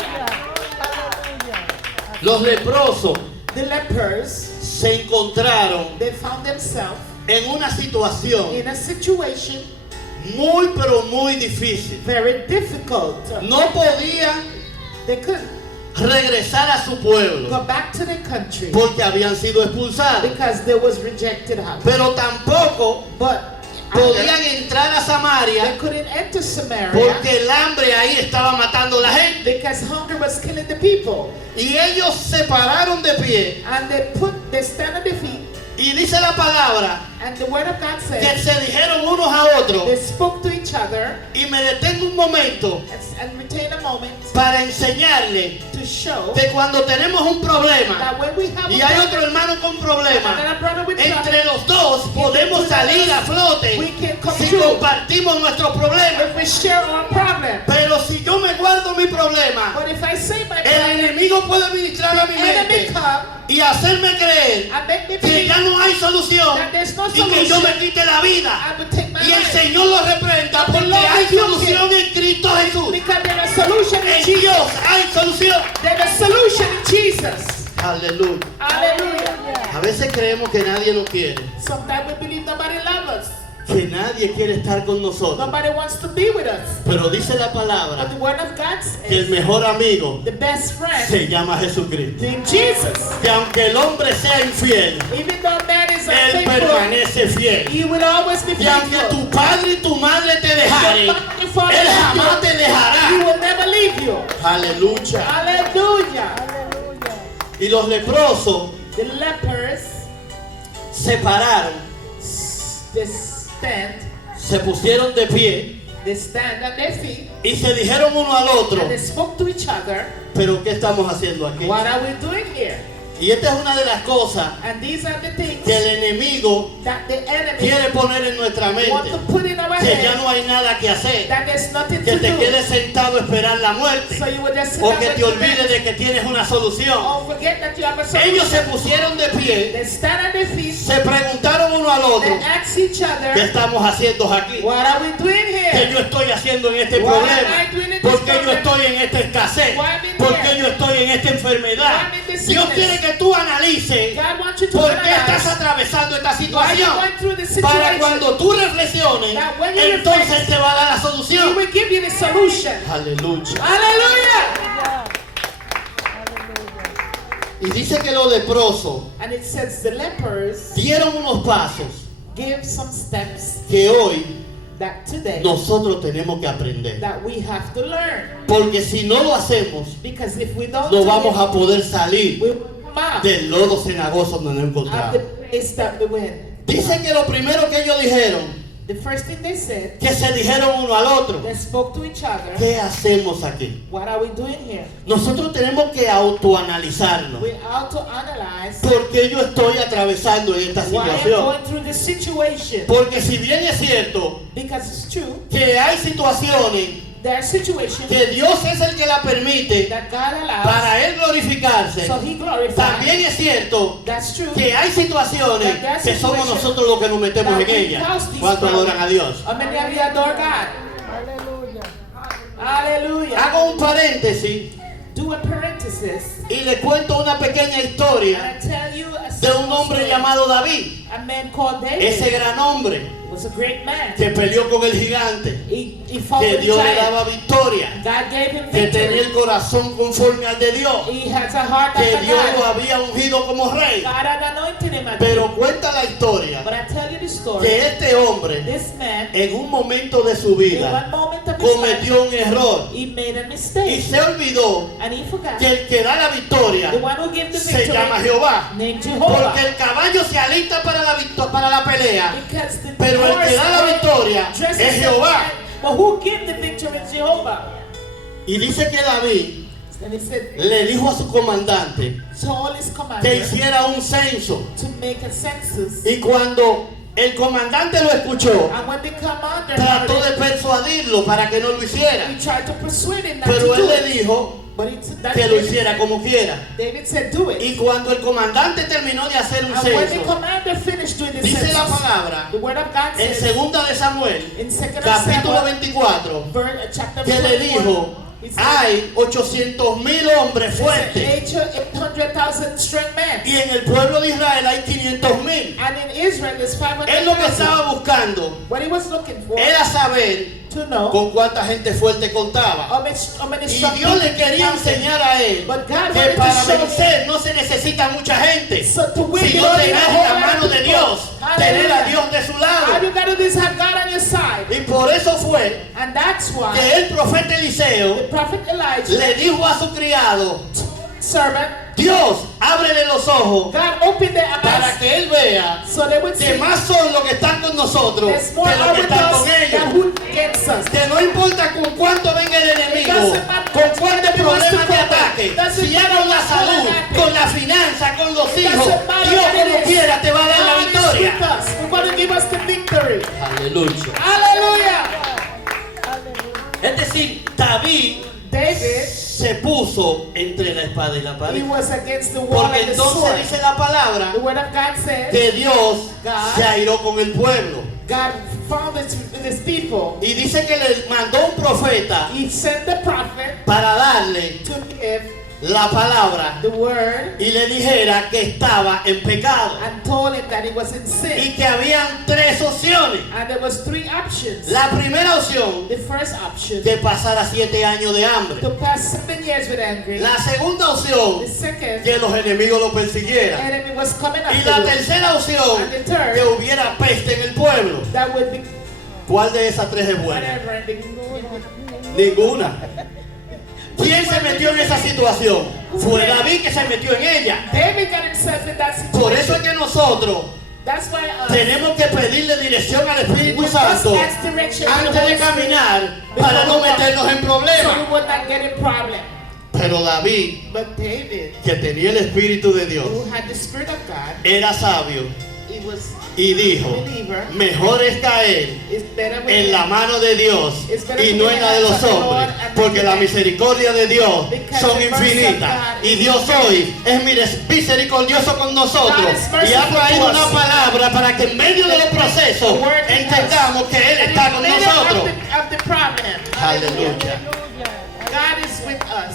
Los leprosos The lepers, se encontraron they found themselves en una situación in a situation muy pero muy difícil. very difficult. No podían They couldn't regresar a su pueblo go back to their country porque habían sido expulsados, because they was rejected out. pero tampoco But podían entrar a they Samaria couldn't enter Samaria porque el hambre ahí estaba matando a la gente. because hunger was killing the people. Y ellos se pararon de pie And they stand on their feet, y dice la palabra and the Word of God que says se dijeron unos a otros, they spoke to each other y me detengo un momento and retain a moment para enseñarle to show que cuando tenemos un problema that when we have y a hay problem, otro hermano con and problema, another brother with entre problem, los dos podemos salir a flote we can come si through compartimos nuestros problemas. if we share our problem. Pero si yo me guardo mi problema, But if I say my el problem, enemigo puede ministrar a mi enemy mente come y hacerme creer and make me que believe ya no hay solución that there's no y que yo solution. me quite la vida. I would take my Y el life Señor lo reprenda porque Lord hay rebuke solución en Cristo Jesús. because there's a solution in En Jesus. Dios hay solución. There's a solution in Jesus. Aleluya. Hallelujah. A veces creemos que nadie nos quiere, Sometimes we believe nobody loves us. que nadie quiere estar con nosotros. Nobody wants to be with us. Pero dice la But palabra the Word of God que el says mejor amigo the best friend se llama Jesucristo. named Jesus. Que aunque el hombre sea infiel, Even though man is él unfaithful, permanece fiel. he will always be Y aunque faithful. tu padre y tu madre te dejaren, él jamás te He dejará. will never leave you. Aleluya. Hallelujah. Y los leprosos The lepers, se pararon, they stand, se pusieron de pie they stand on their feet, y se dijeron uno al otro, and they spoke to each other. pero ¿qué estamos haciendo aquí? What are we doing here? Y esta es una de las cosas And these are the things que el enemigo that the enemy quiere poner en nuestra want to mente, put in our que ya head, no hay nada que hacer, that there's nothing que to te do. quedes sentado a esperar la muerte, So you will just sit o down que with te your olvides hands. de que tienes una solución. Oh, forget that you have a Ellos se solution. pusieron de pie, They stand on their feet, se preguntaron uno al otro, they ask each ¿qué other, estamos haciendo aquí? what are we doing ¿Qué here? yo estoy haciendo en este What am problema? I doing in this ¿Por qué yo problem? estoy en esta escasez? Why I'm in ¿Por here? qué yo estoy en esta enfermedad? Why I'm in this Dios sickness? quiere que tú analices God wants you to por qué estás analyze atravesando esta why you situación. went through this Para situation. cuando tú reflexiones, That when you entonces reflect, te va a dar la He solución. will give you the solution. Aleluya. Hallelujah. Y dice que los leprosos And it says the lepers dieron unos pasos give some steps que hoy that today nosotros tenemos que aprender. that we have to learn. Porque si no lo hacemos, Because if we don't no do vamos it, a poder salir we will come out del lodo cenagoso donde nos of the encontramos. place that we went. Dice que lo primero que ellos dijeron, The first thing they said, que se dijeron uno al otro, they spoke to each other. ¿qué hacemos aquí? What are we doing here? Nosotros tenemos que autoanalizarnos. We autoanalyze ¿Por qué yo estoy atravesando esta why I'm situación? going through this situation. Porque si bien es cierto Because it's true, que hay situaciones there are situations que Dios es el que la permite that God allows, para Él glorificarse, so He glorifies. también es cierto That's true. que hay situaciones que somos nosotros los que nos metemos en ellas. ¿Cuántos adoran a Dios? How many of you adore God? Aleluya. Hallelujah. Hago un paréntesis Do a parenthesis. y le cuento una pequeña And historia I tell you a de un hombre story. llamado David. A man called David. Ese gran hombre Was a great man. que peleó con el gigante, He fought que with Dios le giants. daba victoria, God gave him que tenía victory. el corazón conforme al de Dios, He has a heart que after Dios lo God. había ungido como rey. God had anointed him. Pero cuenta la historia But I tell you the story. que este hombre This man, en un momento de su in vida one moment of his life, cometió un error he made a y mistake. se olvidó And he forgot. que el que da la victoria The one who gave the se victory, llama Jehová. named Jehovah. Porque el caballo se alista para la pelea, Because the pero el que da la victoria dresses es Jehová. But who gave the victory is Jehovah. Y dice que David And he said, le dijo a su comandante told his que commander hiciera un censo. to make a census. Y cuando el comandante lo escuchó, And when the commander trató heard de persuadirlo para que no lo it, hiciera. he tried to persuade him not Pero to él do le it. dijo But that que lo hiciera como quiera. David said, do it. Y cuando el comandante terminó de hacer un And when the censo, commander finished doing the dice la census, palabra the word of God en says, 2 de Samuel, in 2nd capítulo Samuel, 24, chapter que le 24, dijo, he said, hay 800,000 hombres fuertes 800,000 strong men. y en el pueblo de Israel hay 500,000. And in Israel there's Él lo que 500,000. estaba buscando What he was looking for era saber to know con cuánta gente fuerte contaba. how many Y strong Dios le people quería counted. enseñar a él But God que wanted para to show vencer no se necesita mucha gente, So to win, you sino don't need tener a whole la lot of mano de people. Dios, tener a Hallelujah. Dios de su All lado. you gotta do is have God on your side. Y por eso fue And that's why que el profeta Eliseo the prophet Elijah, le dijo a su criado, servant, Dios, ábrele los ojos God opened their para eyes que él vea so they would que see más son los que están con nosotros there's que more los are que with están us con than ellos. who against us. Que no importa con cuánto venga el enemigo, con cuántos problemas te ataque, si era con la salud, con la finanza, con los hijos, Dios como quiera te va a dar la God is victoria. with us. He's going to give us the victory. Aleluya. Hallelujah. Es decir, David David, se puso entre la espada y la he pared. was against the wall Porque and the entonces sword. dice la palabra The word of God says que Dios God se airó con el pueblo. God found his people. Y dice que le mandó un profeta He sent the prophet para darle to give la palabra the word y le dijera que estaba en pecado. and told him that he was in Y sin. que habían tres opciones. And there was three options. La primera opción, The first option, que pasara 7 años de hambre. to pass 7 years with anger. La segunda opción, The second, que los enemigos lo persiguieran. enemy was coming Y after la them. tercera opción, And the third, que hubiera peste en el pueblo. that would be ¿Cuál de esas tres es buena? whatever. And Ninguna. ¿Quién se metió en esa situación? Fue David que se metió en ella. David got himself in that situation. Por eso es que nosotros That's why tenemos que pedirle dirección al Espíritu Santo ask direction to the antes de Holy Spirit caminar para no meternos en so we problemas. would not get in problem. Pero David, But David, que tenía el Espíritu de Dios, who had the Spirit of God, era sabio he was y dijo, believer. mejor es caer It's better with en la mano de Dios y no en la de los hombres, porque la misericordia de Dios son infinitas y Dios hoy es misericordioso con nosotros y ha traído una palabra para que en medio de los procesos entendamos que Él está con nosotros. Of the problem. Aleluya. God is with us.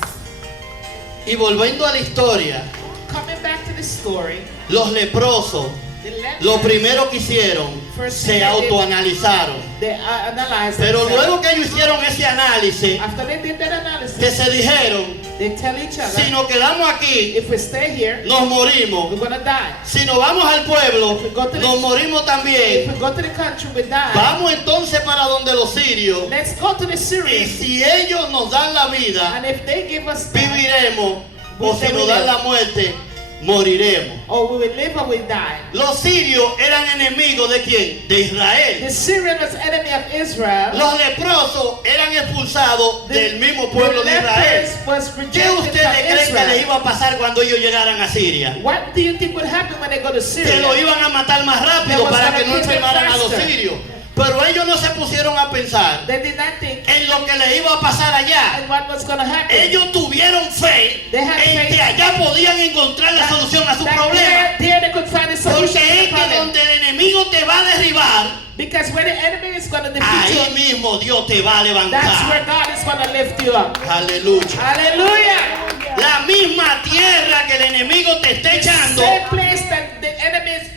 Y volviendo a la historia, Coming back to the story, los leprosos, the lepers, lo primero que hicieron, se autoanalizaron. they analyzed Pero themselves. luego que ellos hicieron ese análisis, After they did that analysis, que se dijeron, they tell each other, si nos quedamos aquí, if we stay here, nos morimos. we're gonna die. Si nos vamos al pueblo, nos morimos If también. we go to the country, we die. Vamos entonces para donde los sirios. Let's go to the Y Syrians. si ellos nos dan la vida, And if they give us that, viviremos. O si nos dan la muerte, moriremos. or we will live or we die. Los sirios eran enemigos ¿de quién? De Israel. The Syrian was enemy of Israel. Los leprosos eran expulsados del mismo pueblo the de Israel. lepers was ¿Qué rejected ustedes from creen que les Israel. iba a pasar cuando ellos llegaran a Siria? What do you think would happen when they go to Que Syria? lo iban a matar más rápido para que no enfermaran a los sirios. Pero ellos no se pusieron a pensar They did not think en lo que les iba a pasar allá. and what was going to happen. Ellos tuvieron fe They had en faith que allá podían encontrar la solución a su problema. there they could find a solution Porque to es the que problem. donde el enemigo te va a derribar, Because where the enemy is going to defeat ahí you, mismo Dios te va a that's where levantar. God is going to lift you up. Aleluya. Hallelujah. La misma tierra que el enemigo te está echando, Same place that the enemy is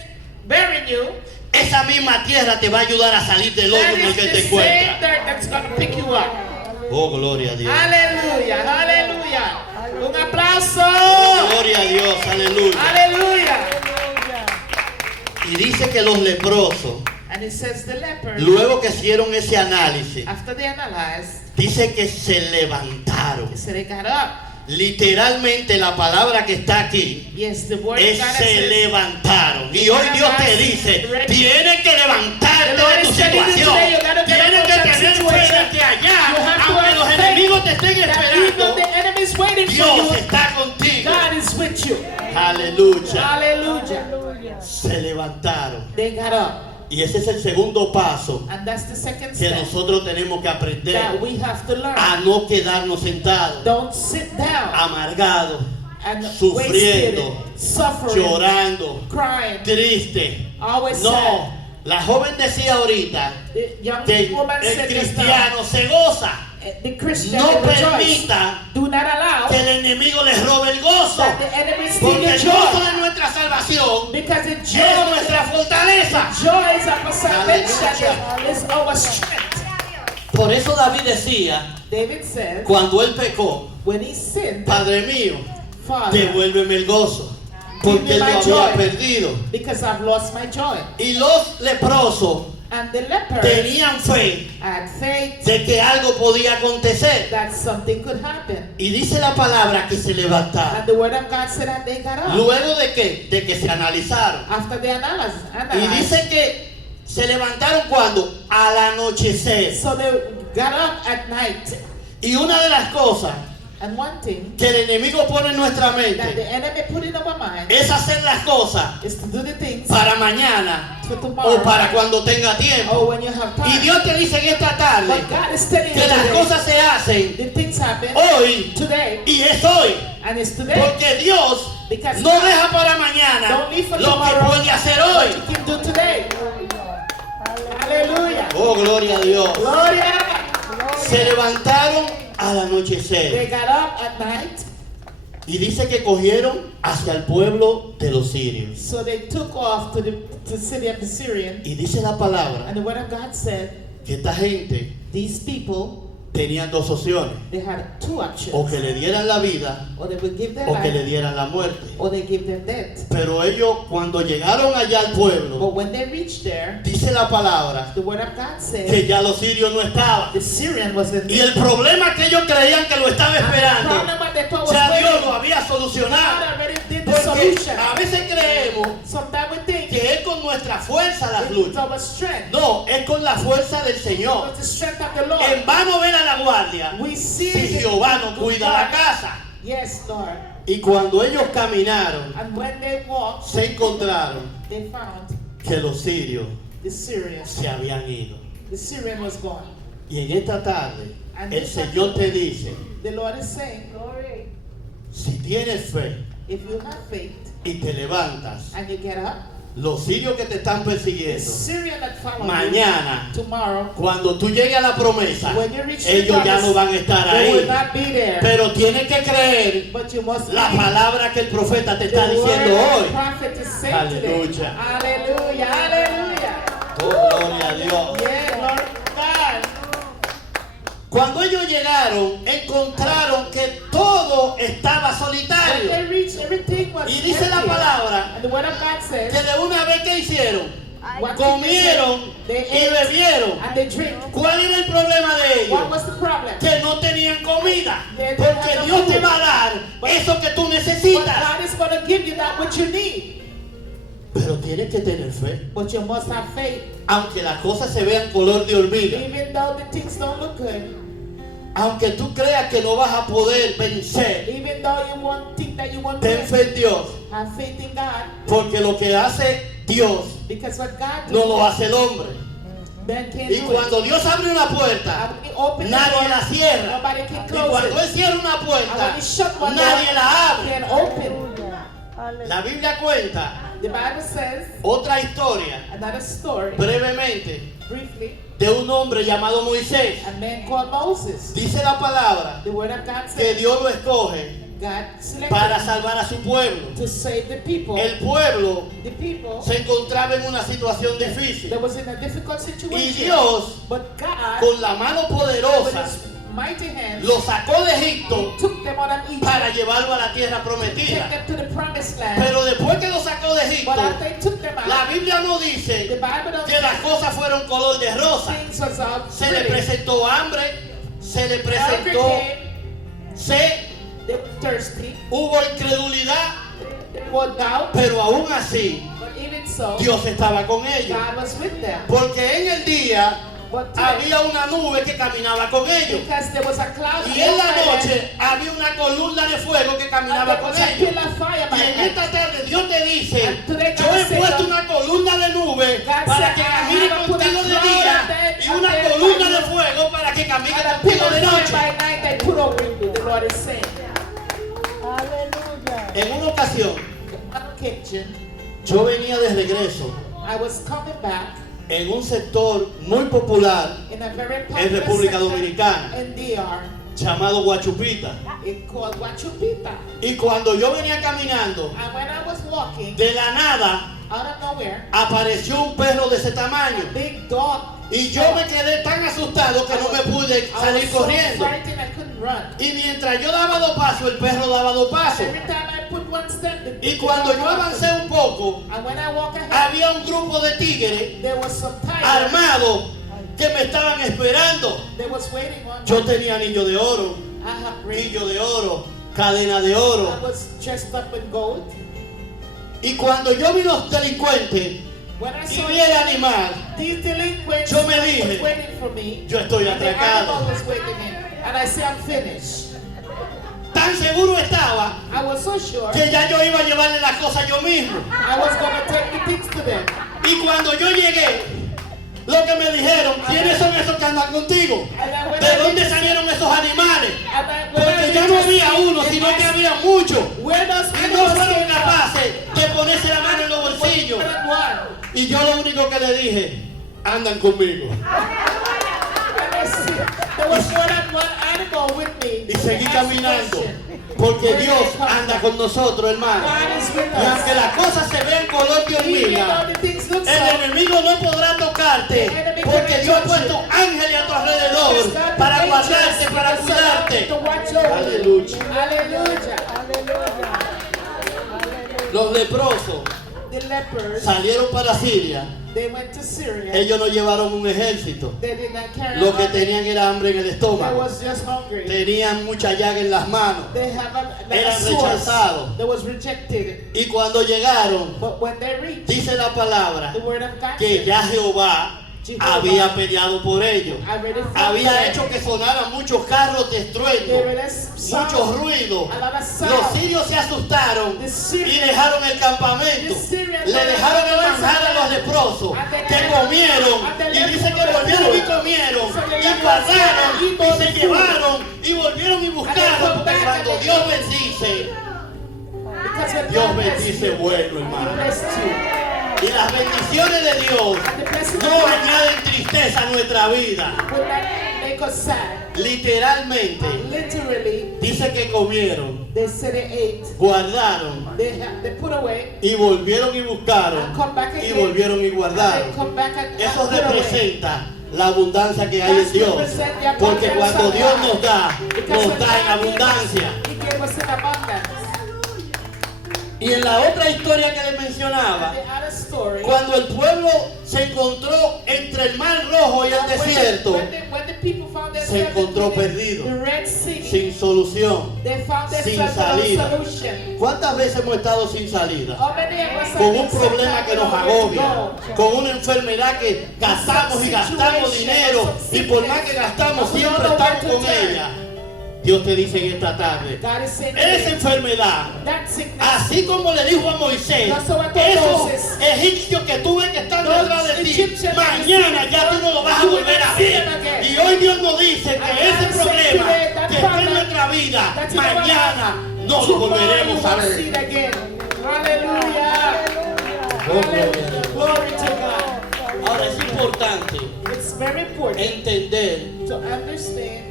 burying you, esa misma tierra te va a ayudar a salir del hoyo that en el is que the te same encuentras. dirt that's going to pick you up. Oh, gloria a Dios. Aleluya, aleluya. Un aplauso. Gloria a Dios, aleluya. Aleluya. Y dice que los leprosos, And it says the lepers, luego que hicieron ese análisis, after they analyzed, dice que se levantaron. they said they got up. Literalmente la palabra que está aquí Yes, the word es of God se says, levantaron. Y hoy Dios te dice, tienes que levantarte The Lord de tu is telling you situación. today, you gotta get Tienes up que from that tener fe situation. de que allá, You have to aunque have los faith enemigos te estén that esperando, even the enemy is waiting for Dios you, está contigo. God is with you. Aleluya. Hallelujah. Se levantaron. They got up. Y ese es el segundo paso And that's the second que step nosotros tenemos que aprender that we have to learn. a no quedarnos sentados, Don't sit down amargados, and sufriendo, wasted, suffering, llorando, crying, triste. always sad. No, la joven decía ahorita The young que woman el said just now, cristiano se goza. the Christian No rejoice. permita Do not allow que el enemigo les robe el gozo, that the enemy steal porque your el gozo joy. de nuestra salvación Because the es joy, nuestra fortaleza. joy is our salvation, Aleluya. is our strength. Por eso David decía, David said, cuando él pecó, when he sinned, Padre mío, Father, devuélveme el gozo, porque Give él me lo my había joy. perdido. because I've lost my joy. Y los leprosos And the lepers tenían fe had faith de que algo podía acontecer. that something could happen. Y dice la palabra que se levantaron. And the word of God said that they got up. Luego de qué? De que se analizaron. After they Y analyzed. dice que se levantaron cuando al anochecer. So they got up at night. Y una de las cosas And one thing que el enemigo pone en nuestra that the mente enemy put in our mind es hacer las cosas is to do the things para mañana for tomorrow o para cuando tenga tiempo. or when you have Y time. Dios te dice en esta tarde But God is telling you que las today, cosas se hacen the things happen hoy today y es hoy. and it's today. Porque Dios Because no deja para mañana don't leave for lo que tomorrow puede hacer what hoy. you can do today. Hallelujah. Oh, gloria a Dios. Gloria. Se levantaron al They anochecer got up at night, y dice que cogieron hacia el pueblo de los sirios. so they took off to the city of the Syrian. Y dice la palabra And the word of God said, que esta gente these people, tenían dos opciones: they had two options. o que le dieran la vida Or they would give their o que le life, dieran la muerte. or they give them death. Pero ellos cuando llegaron allá al pueblo, But when they reached there, dice la palabra the word of God que said, ya los sirios no estaban. the Syrian was in Y el problema que ellos creían que lo estaba And the esperando, problem that they thought was ya Dios waiting, lo había God solucionado. already did the Porque solution. a veces creemos Sometimes we think que es con nuestra fuerza las it's luchas. our strength. No, es con la fuerza del Señor. It's the strength of the Lord. En vano ver a la guardia We see si Jehová no cuida la casa. Yes, Lord. Y cuando ellos caminaron, And when they walked, se encontraron they found que los sirios the Syrian. se habían ido. The Syrian was gone. Y en esta tarde, el Señor te dice, The Lord is saying, si tienes fe if you have faith y te levantas, and you get up, los sirios que te están the persiguiendo, Syrian that follow mañana, you tomorrow, cuando tú llegues a la promesa, when you reach the ellos ya promise, no van a estar they will ahí. not be there. Pero tienes que creer But you must la believe palabra que el profeta te the está word diciendo that hoy. the prophet is saying today. Aleluya. Hallelujah. Hallelujah. Oh, gloria a Dios. Yeah, Lord God. Cuando ellos llegaron, encontraron que todo estaba When solitario. they reached, everything was Y dice la empty. palabra And the word of God says, que de una vez que hicieron, what comieron they y ate bebieron. and they drink. ¿Cuál era el problema de What ellos? was the problem? Que no tenían comida. They didn't Porque have Dios food. te va a dar But- eso que tú But necesitas. God is going to give you not what you need. Pero tienes que tener fe. But you must have faith. Aunque las cosas se vean color de hormiga. Even though the things don't look good. Aunque tú creas que no vas a poder vencer. Even though you won't think that you won't Ten win. fe en Dios. Have faith in God. Porque lo que hace Dios Because what God no does, lo hace el hombre. man can't Y do cuando it. Dios abre una puerta, And when he opens the nadie door, la cierra. nobody can Y close cuando Él it. cierra una And puerta, when he shut one nadie door, la abre. can open. Aleluya. La Biblia cuenta The Bible says, otra historia, another story, brevemente, briefly, de un hombre llamado Moisés. a man called Moses. Dice la palabra The word of God que says Dios lo escoge God selected para him salvar a su pueblo. to save the people. El pueblo The people se encontraba en una situación difícil. that was in a difficult Y situation. Dios, But God, con la mano with poderosa, his mighty hands, lo sacó de Egipto took them out of Egypt, para llevarlo a la tierra take prometida. them to the promised land. Pero después que lo sacó de Egipto, But after he took them la out, Biblia no the dice Bible don't que las say cosas fueron color de rosa. things was out Se le pretty. presentó hambre, se le Hunger presentó came, sed, they were thirsty, hubo incredulidad, they were doubt, pero aún así but even so, Dios estaba con ellos. God was with them. Porque en el día But había una nube que caminaba con ellos. because there was a cloud Y en la over them, noche había una columna de fuego que and caminaba there con was a ellos. pillar of fire by Y en night. esta tarde Dios te dice, And today yo God he said, puesto una columna de nube God para said, que I camine have put a contigo de cloud día and then- y and una then columna by de you. fuego para que camine And a contigo pillar de of fire noche. by night they put over you, the Lord is saying. Aleluya. En una ocasión, On one occasion, yo venía de regreso I was coming back en un sector muy popular in a very en popular República sector Dominicana in DR. llamado Guachupita. It called Huachupita. Y cuando yo venía caminando, And when I was walking, de la nada out of nowhere, apareció un perro de ese tamaño. a big dog. Y yo me quedé tan asustado que no me pude I salir was so corriendo. frightened I couldn't run. Y mientras yo daba 2 pasos, el perro daba 2 pasos. Every time I put one step, the Y cuando yo avancé un poco, and when I walk ahead, había un grupo de tigres there was some tigers. armados que me estaban esperando. They was waiting on Yo me. tenía anillo de oro, I have ring. anillo de oro, cadena de I oro. was dressed up in gold. Y cuando yo vi los delincuentes When I y saw vi el animal, these delinquents yo me was dije, waiting for me, yo estoy and the atracado. animal was waiting in, and I said, I'm finished. Tan seguro estaba I was so sure que ya yo iba a llevarle las cosas yo mismo. I was going to take the things to them. Y cuando yo llegué, lo que me dijeron, ¿quiénes son esos que andan contigo? ¿De dónde salieron esos animales? Porque ya no había uno, sino que había muchos. Where does Y no fueron capaces de ponerse la mano en los bolsillos. Y yo lo único que le dije, andan conmigo. There was more than one animal with me. Y seguí Ask caminando. question. Porque Dios anda con nosotros, hermano. God is with Y aunque us. las cosas se ven color de Even hormiga, though the things look el so, enemigo no podrá tocarte. Porque Dios ha puesto ángeles a tu alrededor para guardarte, para cuidarte. Aleluya. Hallelujah. Aleluya. Los leprosos The lepers, salieron para Siria. they went to Syria. Ellos no llevaron un ejército. They did not carry Lo que army. tenían era hambre en el They estómago. was just hungry. Tenían mucha llaga en las manos. They have like Eran a source rechazados. that was rejected. Y cuando llegaron, But when they reached, dice la palabra the word of God que said, ya Jehová había peleado por ellos. already fought Había them. hecho que sonaran muchos carros de estruendo, They released mucho sound, ruido. a lot of sound. Los sirios se asustaron The y Syrians- dejaron el campamento. the Syrians Le dejaron el left manjar a los leprosos que comieron. Y dice que volvieron y comieron y guardaron y se llevaron y volvieron y buscaron. Porque cuando Dios bendice, Because when Dios God bless bendice you, bueno, He hermano. blessed you. Y las bendiciones de Dios And the blessing no of God añaden tristeza a nuestra vida. would not make us sad. Literalmente Literally, dice que comieron, they said they ate, guardaron they put away, y volvieron y buscaron and come back y again, volvieron y and guardaron. they come back and Eso put away. representa la abundancia que hay en Dios. Porque cuando Dios nos da en abundancia. He gave us in abundance. Y en la otra historia que les mencionaba, The other story, cuando el pueblo se encontró entre el mar rojo y el desierto, when the people found se themselves encontró in perdido, the Red Sea, sin solución, they found sin themselves without salida. solution. ¿Cuántas veces hemos estado sin salida? How many of us have Con un been problema stuck que nos without where to agobia, go? con una enfermedad que gastamos y gastamos dinero y por más que gastamos siempre estamos con ella. Dios te dice en esta tarde, God is saying esa enfermedad, that sickness, así como le dijo a Moisés, esos egipcios que tú ves que están detrás de ti, mañana ya tú no lo vas a volver a ver. Y hoy Dios nos dice que ese problema que está en nuestra vida, mañana no lo volveremos a ver. Hallelujah. Glory to God. Ahora es importante It's very important entender to understand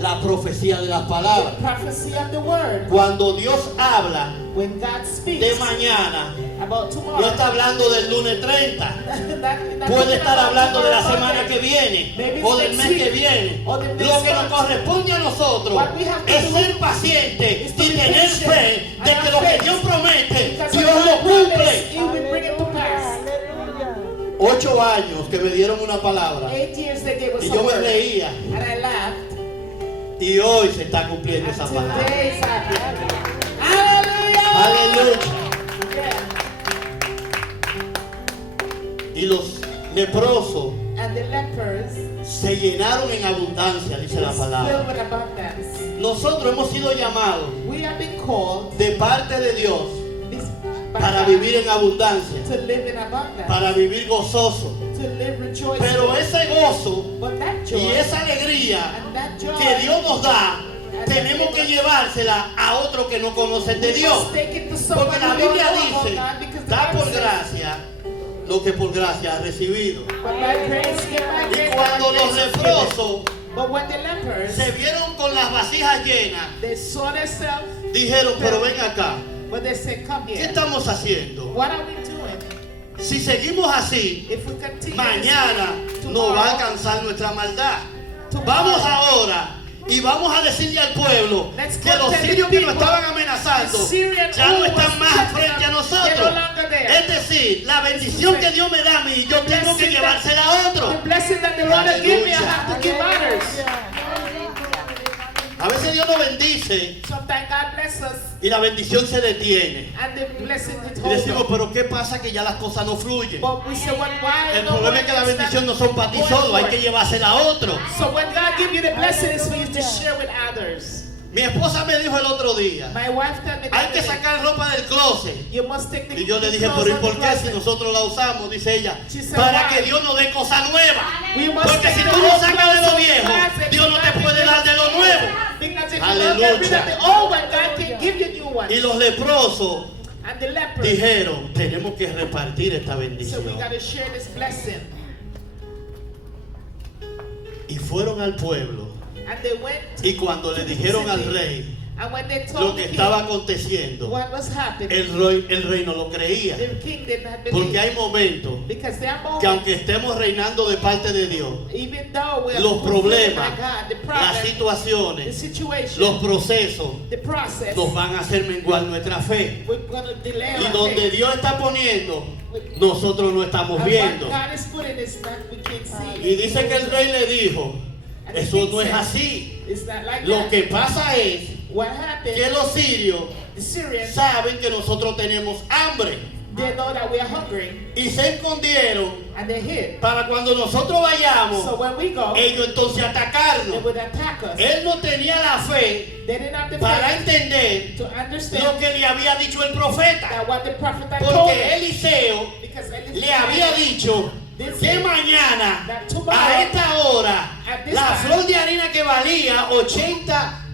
la profecía de las the palabras. prophecy of the word. Cuando Dios habla When God de speaks mañana, about no tomorrow, está hablando del lunes 30. that Puede estar hablando de la tomorrow semana que Monday. viene o del mes que viene. Or the next Lo que nos month. corresponde a nosotros What we have to es do ser pacientes is to y be tener patient fe de and que lo have que faith. Dios promete, Because Dios what lo God promised, cumple. He will bring it to pass. Aleluya. 8 años que me dieron una palabra 8 years they gave us y a yo me word. reía And I laughed. y hoy se está cumpliendo esa And palabra. today is happening. Hallelujah. Aleluya. Yeah. Y los leprosos And the lepers se llenaron en abundancia, dice la was filled palabra. with abundance. Nosotros hemos sido llamados We have been called de parte de Dios this, by para God vivir en abundancia, to live in abundance, para vivir gozoso. to live rejoicing. Pero ese gozo But that joy y esa alegría and that joy que Dios nos da, tenemos que llevársela a otros que no conocen de Dios. must take it to someone Porque la who don't Biblia know about dice, God, because the da Bible por says, gracia lo que por gracia has recibido. "But by grace, give by Y grace, cuando by los grace is given." leprosos But when the lepers, se vieron con las vasijas llenas, they saw themselves, dijeron, pero ven acá, but they said, "Come ¿qué here. estamos haciendo? What are we doing? Si seguimos así, If we continue mañana this way, nos va a tomorrow, alcanzar nuestra maldad. tomorrow, Vamos ahora y vamos a decirle al pueblo Let's que go los tell the sirios que nos people, estaban amenazando the Syrian ya no who están was más threatening frente a them, nosotros. they're no longer there. Es decir, la bendición que Dios me da a mí, yo tengo que llevársela a otro. The blessing that the Lord has given me, I Aleluya. have to give others. A veces Dios nos bendice Sometimes God bless us, y la bendición se detiene. and the blessing is Y decimos, hold pero ¿qué pasa que ya las cosas no fluyen? But we say, why El no problema one es que la gets bendición no that son para ti going solo, hay forth? que llevársela a otro. So when God gives you the blessing, it's for you to share with others. Mi esposa me dijo el otro día, My wife told me hay que that sacar ropa del closet. you must take the Y yo le dije, clothes pero ¿y out of por the qué si closet. nosotros la usamos? Dice ella, She said, para why? que Dios nos dé cosas nuevas. We must Porque take si the tú no old sacas de clothes lo out of the viejo, closet, Dios no te God can puede give dar de lo nuevo. Because if you Aleluya. don't get rid of the old one, God can give you new one. Y los leprosos And the lepers, dijeron, tenemos que repartir esta so we bendición. got to share this blessing. Y fueron al pueblo. And they went Y cuando le to the dijeron al city, rey and when they lo told que the estaba king aconteciendo, what was happening, el rey no lo creía. the king did not believe. Porque hay momentos Because there are que moments, aunque estemos reinando de parte de Dios, even though we are los fulfilled problemas, by God, the las problem, the situaciones, situation, los procesos the process, nos van a hacer menguar nuestra fe. we're going to delay Y our donde faith. Dios está poniendo, nosotros no estamos And viendo. what God is putting is not we can see. Y dice que el rey le dijo, eso no es así. It's not like Lo that. que pasa es What happened? que los sirios The Syrians, saben que nosotros tenemos hambre they know that we are hungry, y se escondieron and they hid. para cuando nosotros So vayamos, when we go, ellos entonces they atacarnos. would attack us. Él no tenía la fe They didn't have the para faith entender to lo understand que le había dicho el profeta. that what the prophet had told Porque them. Eliseo Because le había dicho que mañana a esta hora la flor de harina que valía 80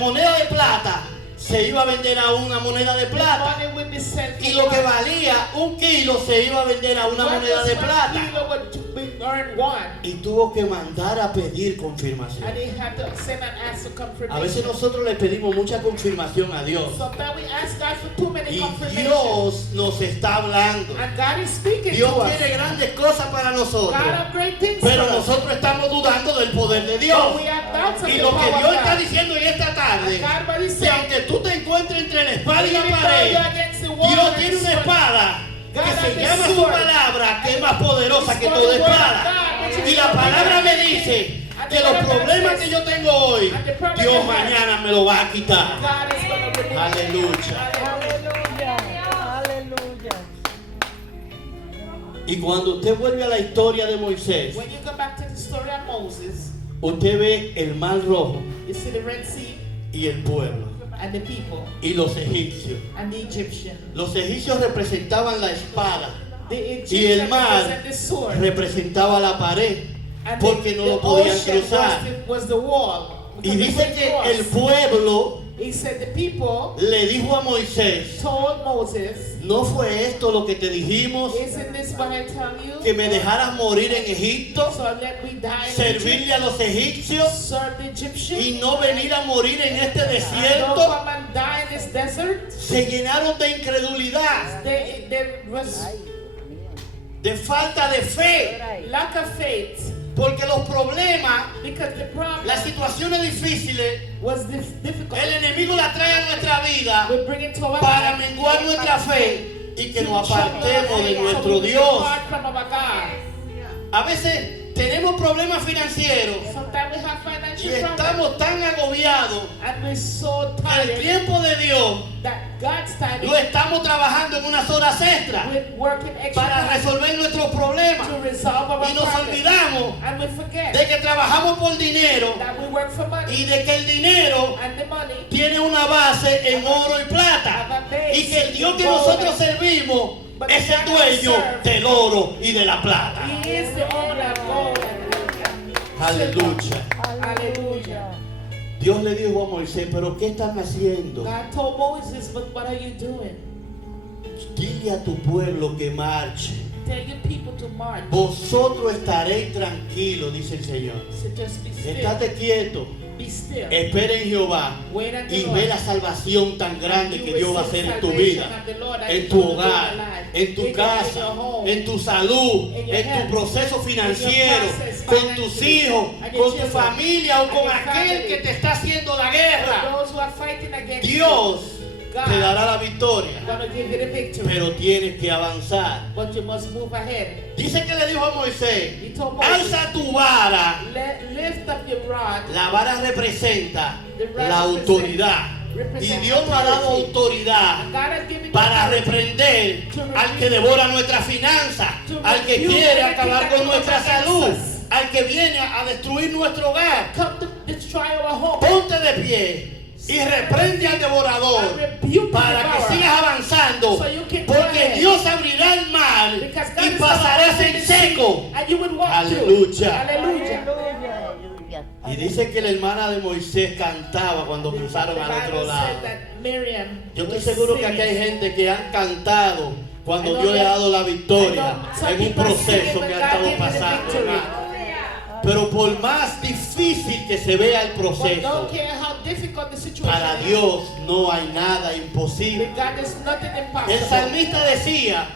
monedas de plata se iba a vender a una moneda de plata, money would be sent y for lo que one. valía 1 kilo se iba a vender a una What moneda was de 1 plata, kilo would be earned one. y tuvo que mandar a pedir confirmación. And he had to send an ask for confirmation. A veces nosotros le pedimos mucha confirmación a Dios Sometimes we ask God for too many y confirmations. Dios nos está hablando. And God is speaking Dios to us. tiene grandes cosas para nosotros, God has great things pero for us. nosotros estamos dudando del poder de Dios. But we have doubts of Y the lo que power Dios of está God. diciendo en esta tarde, And God, what he's que saying, aunque tú te encuentres entre la espada y la even though pared, you're against the wall Dios and tiene the una sword, espada God que has se the llama su sword. palabra, que es más poderosa que It's toda the word of espada. God, which is Y la stronger palabra than me anything. dice And que los problemas que yo tengo hoy, Dios mañana me lo va a quitar. God is going to remove. Aleluya. Aleluya. Aleluya. Y cuando usted vuelve a la historia de Moisés, When you go back to the story of Moses, usted ve el mar rojo you see the Red Sea y el pueblo and the people y los egipcios. and the Egyptian. Los egipcios representaban la espada The y el Egyptian mar represent the sword. representaba la pared And porque no lo podían cruzar. was the wall. Y Because they dice couldn't que cross. el pueblo He said the people le dijo a Moisés, told Moses, ¿no fue esto lo que te dijimos? isn't this what I tell you? Que me dejaras morir en Egipto, So let me die in servirle a los egipcios Egypt, serve the Egyptians, y no venir a morir en este and don't desierto. come and die in this desert. Se llenaron de incredulidad, There was de falta de fe, lack of faith porque los problemas, because the problem las situaciones difíciles, was difficult. el enemigo la trae a nuestra vida We bring it to our para life menguar nuestra fe y que nos to trouble our apartemos de faith, so nuestro we Dios. depart from our God. A veces tenemos problemas financieros Sometimes we have y financial problems, estamos tan agobiados. and we're so El tired tiempo de Dios that God's time lo estamos trabajando en unas horas extras with working extra para time resolver nuestros problemas. to resolve our Y nos problems. olvidamos And we forget de que trabajamos por dinero that we work for money, y de que el dinero and the money tiene una base en oro y plata y que el Dios que nosotros servimos es el dueño del oro y de la plata. He is the owner of gold and Aleluya. Hallelujah. Dios le dijo a Moisés, pero ¿qué están haciendo? God told Moses, but what are you doing? Dile a tu pueblo que marche. Tell your people to march. Vosotros estaréis tranquilos, dice el Señor. So just be still. Estate quieto, Be still. espera en Jehová Wait on the y Lord. ve la salvación tan grande You que will Dios va a see hacer en tu salvation vida, of the Lord that en is tu going to do in hogar, your life. en tu In your casa, home, en tu salud, in your en tu health, proceso in your financiero, process con tus financially, hijos, and your con tu children, familia o and con your aquel family. que te está haciendo la For guerra. those who are fighting against Dios God te dará la victoria, you, going to give you the victory. pero tienes que avanzar. But you must move ahead. Dice que le dijo a Moisés, He told Moses, alza tu vara. lift up your rod. La vara representa The rod la autoridad. Y represents Dios nos ha dado authority. autoridad And God has given you para authority reprender al que devora nuestra finanza, al que quiere acabar con nuestra salud, al que viene a destruir nuestro hogar. come to destroy our home. Ponte de pie y reprende al devorador para que sigas avanzando, porque Dios abrirá el mar Because God y is pasarás going to en open the sea, seco. and you will walk through. Aleluya. Hallelujah. Aleluya. Y dice que la hermana de Moisés cantaba cuando cruzaron The al otro Bible lado. said that Miriam Yo estoy was seguro que singing. aquí hay gente que han cantado cuando I know Dios le ha that- dado la victoria I know some en un people are singing proceso when que God ha estado gave them the pasando, victory. hermano. Pero por más difícil que se vea el But proceso, don't care how difficult the situation para is. Dios no hay nada imposible. With God there's nothing El impossible. salmista decía,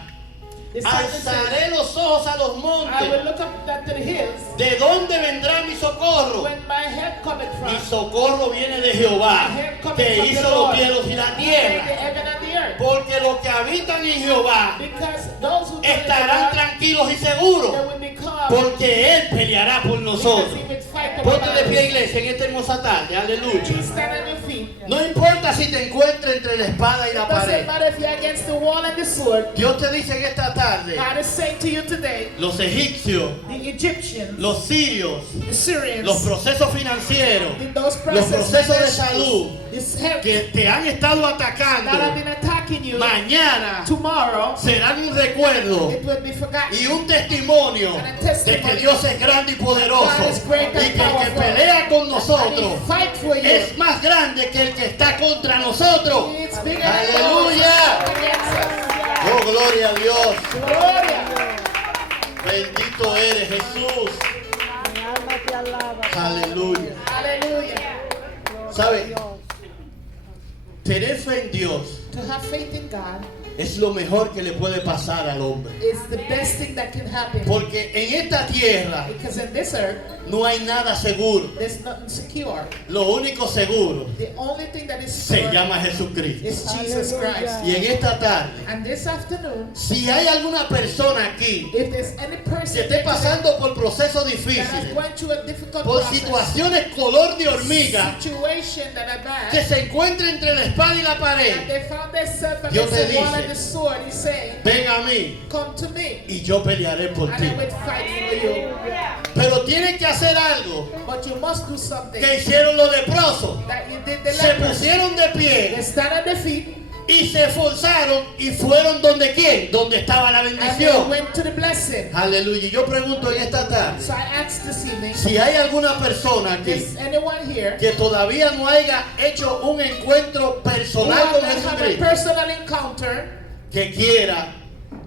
The psalmist said, alzaré los ojos a los I will montes. look up to the hills ¿De dónde vendrá mi socorro? when my help cometh Mi from. socorro viene de Jehová, My help cometh que from the hizo los Lord, cielos y la who made the tierra. heaven and the earth. Porque los que habitan en Jehová Because those who dwell in the estarán Lord, tranquilos y seguros, they will be calm. porque Él peleará por Because nosotros. he will fight for Ponte de pie, us. iglesia, en esta hermosa tarde. Aleluya. Please stand on your feet. No importa si te encuentras entre la espada y It la doesn't pared. matter if you're against the wall and the sword. Dios te dice en esta tarde, God is saying to you today, los egipcios, the Egyptians, los sirios, the Syrians, los procesos financieros, those los procesos de salud this help que te han estado that have atacando, been attacking you, mañana tomorrow serán un recuerdo it will be forgotten. y un testimonio de que Dios es grande y poderoso y que el que pelea con And nosotros he fight for you. es más grande que el que está contra nosotros. It's bigger than Aleluya. those against us. Oh, gloria a Dios. Gloria. Bendito eres, Jesús. Mi alma te alaba. Aleluya. Hallelujah. ¿Sabe? Tener fe en Dios To have faith in God es lo mejor que le puede pasar al hombre. is the best thing that can happen. Porque en esta tierra Because in this earth, no hay nada seguro. there's nothing secure. Lo único seguro The only thing that is se secure llama Jesucristo. is Jesus Christ. Y en esta tarde, And this afternoon, si hay alguna persona aquí if there's any que person esté pasando por procesos that has difíciles, gone through a difficult por process, situaciones color de hormiga, situation that are bad, que se encuentra entre la espada y la and pared, they found themselves Dios against te the wall dice, and the sword, he's saying, ven a mí come to me, y yo pelearé por and ti. I will fight for you. Pero tienes que hacer algo But you must do something que hicieron los leprosos. that you did the Se lepers. pusieron de They pie stand on their feet y se esforzaron y fueron donde quién, donde estaba la and they bendición. went to the blessing. Aleluya. Y yo pregunto en esta tarde, So I asked this evening, si hay alguna persona aquí is anyone here que todavía no haya hecho un encuentro who personal con has had a Jesucristo, personal encounter que quiera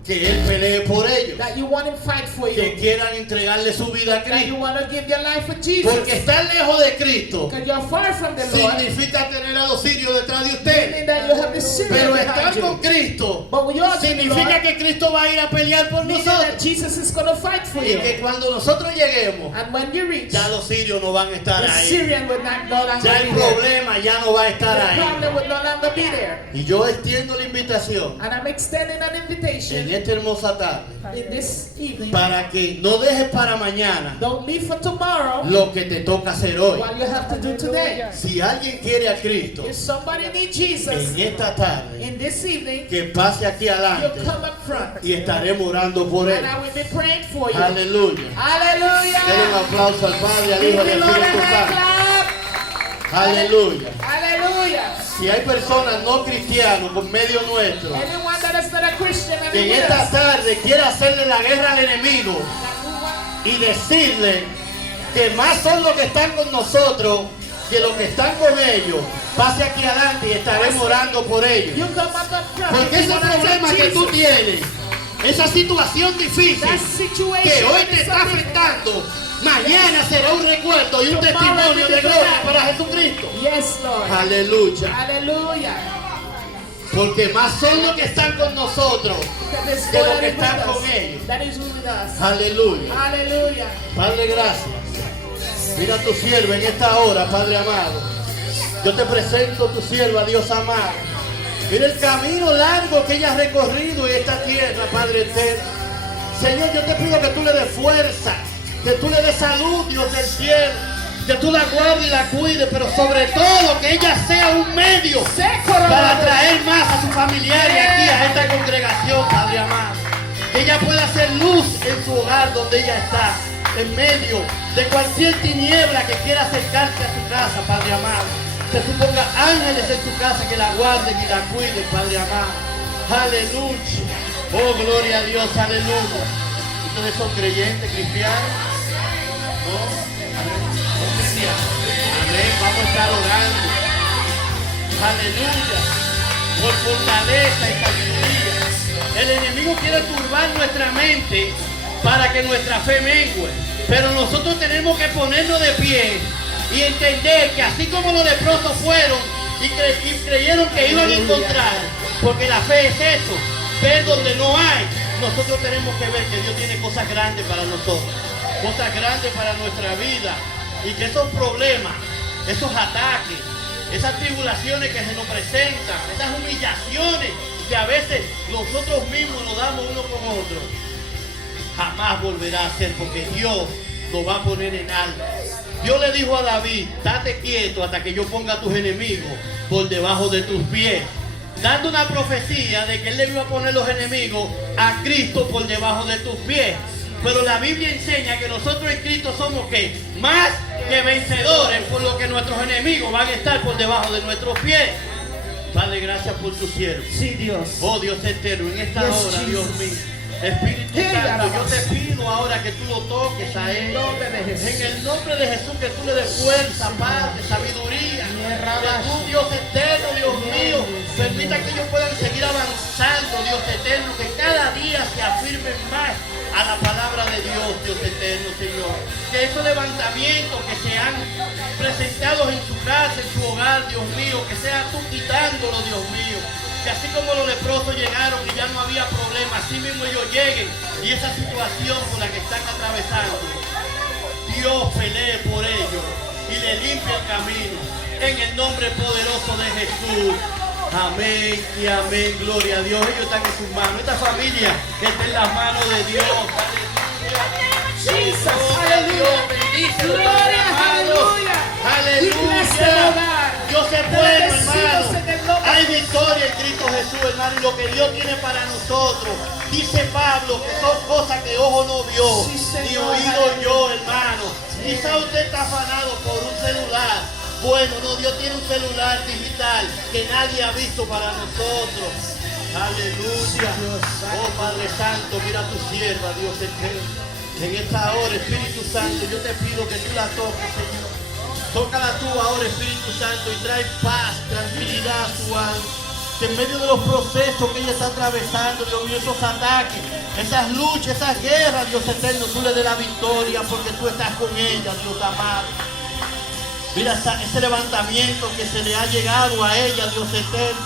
que Él pelee por ellos, that you want him fight for que you, quieran entregarle su vida a that you Cristo? want to give your life for Jesus, Porque estar lejos de Cristo because you're far from the Lord, significa tener a los sirios detrás de usted. meaning that you have the Syrian Pero behind estar con you. Cristo But when you're with the significa Lord, que Cristo va a ir a pelear por meaning that nosotros. Jesus is going to fight for Y you. que cuando nosotros lleguemos, And when you reach, ya los sirios no van a estar the ahí. Syrian will no longer Ya el be there. problema ya no va a estar The ahí. problem will no longer be there. Y yo extiendo la invitación And I'm extending an en invitation esta hermosa tarde in this evening. para que no dejes para mañana Don't leave for tomorrow lo que te toca hacer hoy. what you have to do today. Si alguien quiere a Cristo If somebody needs Jesus en esta tarde, in this evening, que pase aquí you adelante come up front. y estaremos orando por él. And I will be praying for you. Aleluya. Denle un Hallelujah. aplauso al Padre, al Give Hijo y the al Lord a Espíritu hand Santo. clap. Aleluya. Hallelujah. Si hay personas no cristianos por medio nuestro Anyone that is not a Christian and que en with esta us, tarde quiere hacerle la guerra al enemigo that who want- y decirle que más son los que están con nosotros que los que están con ellos, pase aquí adelante y estaremos orando por ellos. you come up front. Porque If ese you wanna problema take que tú Jesus, tienes, esa situación difícil that situation que hoy that te is está something- afectando, mañana será un recuerdo y un testimonio de gloria para Jesucristo. Yes, Lord. Aleluya. Hallelujah. Porque más son los que están con nosotros Because there's que los God que is with están us. con ellos. That is with us. Aleluya. Hallelujah. Padre, gracias. Mira a tu sierva en esta hora, Padre amado. Yo te presento a tu sierva, Dios amado. Mira el camino largo que ella ha recorrido en esta tierra, Padre eterno. Señor, yo te pido que tú le des fuerza, que tú le des salud, Dios del cielo, que tú la guardes y la cuides, pero sobre todo que ella sea un medio para atraer más a sus familiares aquí a esta congregación, Padre amado. Que ella pueda hacer luz en su hogar donde ella está, en medio de cualquier tiniebla que quiera acercarse a su casa, Padre amado. Que tú pongas ángeles en tu casa que la guarden y la cuiden, Padre amado. Aleluya. Oh, gloria a Dios, aleluya. ¿Ustedes son creyentes, cristianos? ¿No? ¿Son cristianos? Amén. Vamos a estar orando. Aleluya. Por fortaleza y sabiduría. El enemigo quiere turbar nuestra mente para que nuestra fe mengue. Pero nosotros tenemos que ponernos de pie y entender que así como los leprosos fueron y creyeron que iban a encontrar, porque la fe es eso, ver donde no hay. Nosotros tenemos que ver que Dios tiene cosas grandes para nosotros, cosas grandes para nuestra vida, y que esos problemas, esos ataques, esas tribulaciones que se nos presentan, esas humillaciones que a veces nosotros mismos nos damos uno con otro, jamás volverá a ser, porque Dios lo va a poner en alto. Dios le dijo a David, date quieto hasta que yo ponga a tus enemigos por debajo de tus pies, dando una profecía de que él le iba a poner los enemigos a Cristo por debajo de tus pies. Pero la Biblia enseña que nosotros en Cristo somos ¿qué? Más que vencedores, por lo que nuestros enemigos van a estar por debajo de nuestros pies. Padre, gracias por tu siervo. Sí, Dios. Oh Dios eterno, en esta Yes, hora, Dios Jesus. mío, Espíritu Hey, Santo, yo Arabas. te pido ahora que tú lo toques a él. En el nombre de Jesús. En el nombre de Jesús, que tú le des fuerza, paz, sabiduría. Que tú, Dios eterno, Dios mío, permita que ellos puedan seguir avanzando, Dios eterno, que cada día se afirmen más a la palabra de Dios, Dios eterno, Señor. Que esos levantamientos que se han presentado en su casa, en su hogar, Dios mío, que sea tú quitándolo, Dios mío. Que así como los leprosos llegaron y ya no había problema, así mismo ellos lleguen y esa situación por la que están atravesando, Dios pelee por ellos y le limpie el camino. En el nombre poderoso de Jesús. Amén y amén. Gloria a Dios. Ellos están en sus manos. Esta familia está en las manos de Dios. Aleluya. Dios bendice. Gloria, aleluya. Aleluya. Dios es bueno, hermano. Hay victoria en Cristo Jesús, hermano. Y lo que Dios tiene para nosotros, dice Pablo, que son cosas que ojo no vio, ni oído yo, hermano. Quizá usted está afanado por un celular. Bueno, no, Dios tiene un celular digital que nadie ha visto para nosotros. Aleluya. Oh Padre Santo, mira a tu sierva, Dios eterno. En esta hora, Espíritu Santo, yo te pido que tú la toques, Señor. Tócala tú ahora, Espíritu Santo, y trae paz, tranquilidad a su alma. Que en medio de los procesos que ella está atravesando, Dios mío, esos ataques, esas luchas, esas guerras, Dios eterno, tú le des la victoria porque tú estás con ella, Dios amado. Mira ese levantamiento que se le ha llegado a ella, Dios eterno.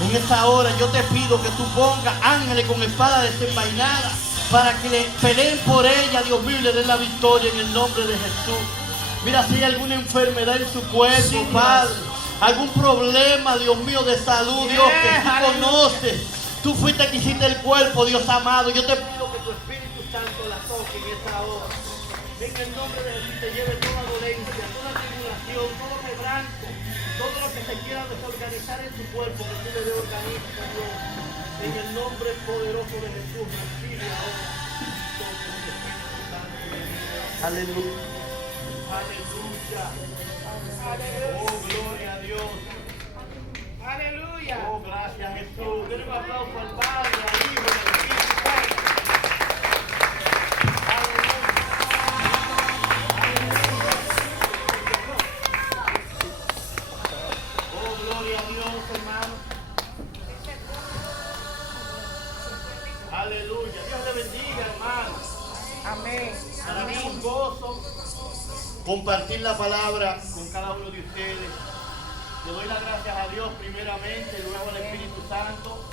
En esta hora yo te pido que tú pongas ángeles con espada desenvainada para que le peleen por ella, Dios mío, y le den la victoria en el nombre de Jesús. Mira si hay alguna enfermedad en su cuerpo, Padre. Algún problema, Dios mío, de salud, Dios, que tú conoces. Tú fuiste que hiciste el cuerpo, Dios amado. Yo te pido que tu Espíritu Santo la toque en esta hora. En el nombre de Jesús te lleve toda dolencia, toda tribulación, todo quebranto, todo lo que se quiera desorganizar en tu cuerpo, que tú le des organismo, Dios. En el nombre poderoso de Jesús, recibe ahora. Aleluya. Aleluya. Oh, gloria a Dios. Aleluya. Oh, gracias Jesús. Denle un aplauso al Padre, al Hijo y al Espíritu Santo. Aleluya. Dios le bendiga, hermano. Amén. Para mí es un gozo compartir la palabra con cada uno de ustedes. Le doy las gracias a Dios primeramente, luego al Espíritu Santo,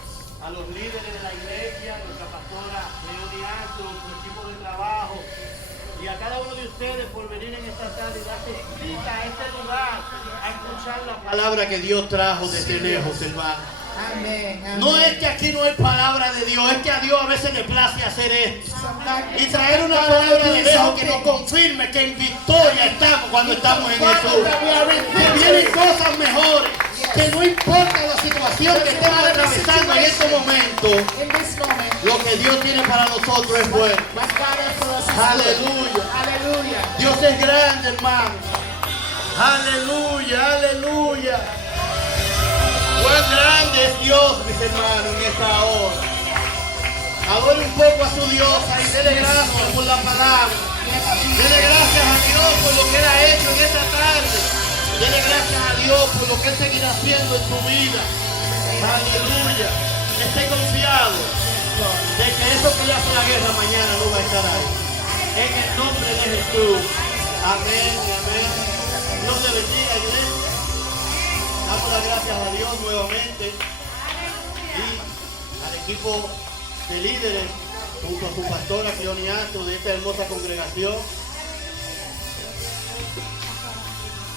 a los líderes de la iglesia, nuestra pastora Leonie Astro, su equipo de trabajo, y a cada uno de ustedes por venir en esta tarde y darse cita a este lugar a escuchar la palabra que Dios trajo desde lejos, hermano. Amén. No es que aquí no hay palabra de Dios, es que a Dios a veces le place hacer esto. Y traer una palabra de lejos que nos confirme que en victoria estamos cuando estamos en Jesús. Que vienen cosas mejores. Que no importa la situación que estemos atravesando en este momento, lo que Dios tiene para nosotros es bueno. Aleluya. Dios es grande, hermano. Aleluya, aleluya. Cuán grande es Dios, mis hermanos, en esta hora. Adore un poco a su Dios y dele gracias por la palabra. Dele gracias a Dios por lo que Él ha hecho en esta tarde. Dele gracias a Dios por lo que Él seguirá haciendo en tu vida. Aleluya. Esté confiado de que eso que le hace la guerra mañana no va a estar ahí. En el nombre de Jesús. Amén, amén. Dios te bendiga, iglesia. Damos las gracias a Dios nuevamente y al equipo de líderes junto a su pastora Leonie Astro de esta hermosa congregación.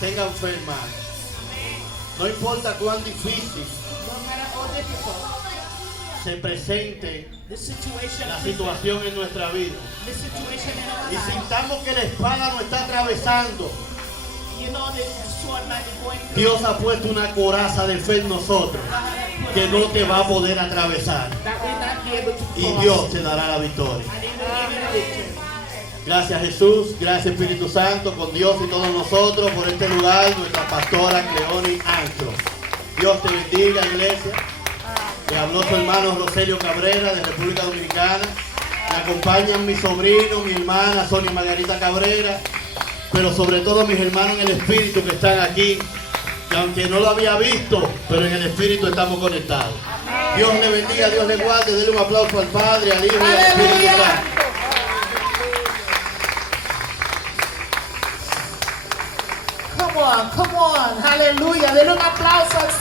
Tengan fe, hermano. No importa cuán difícil se presente la situación en nuestra vida y sintamos que la espada nos está atravesando. Dios ha puesto una coraza de fe en nosotros que no te va a poder atravesar y Dios te dará la victoria. Gracias Jesús, gracias Espíritu Santo, con Dios y todos nosotros por este lugar, nuestra pastora Leonie Astro. Dios te bendiga, iglesia. Le habló su hermano Roselio Cabrera de República Dominicana. Me acompañan mi sobrino, mi hermana Sonia Margarita Cabrera, pero sobre todo mis hermanos en el Espíritu que están aquí, que aunque no lo había visto, pero en el Espíritu estamos conectados. Dios le bendiga, Dios le guarde. Denle un aplauso al Padre, al Hijo y al Espíritu Santo. Come on. on, come on. Aleluya. Denle un aplauso al cielo.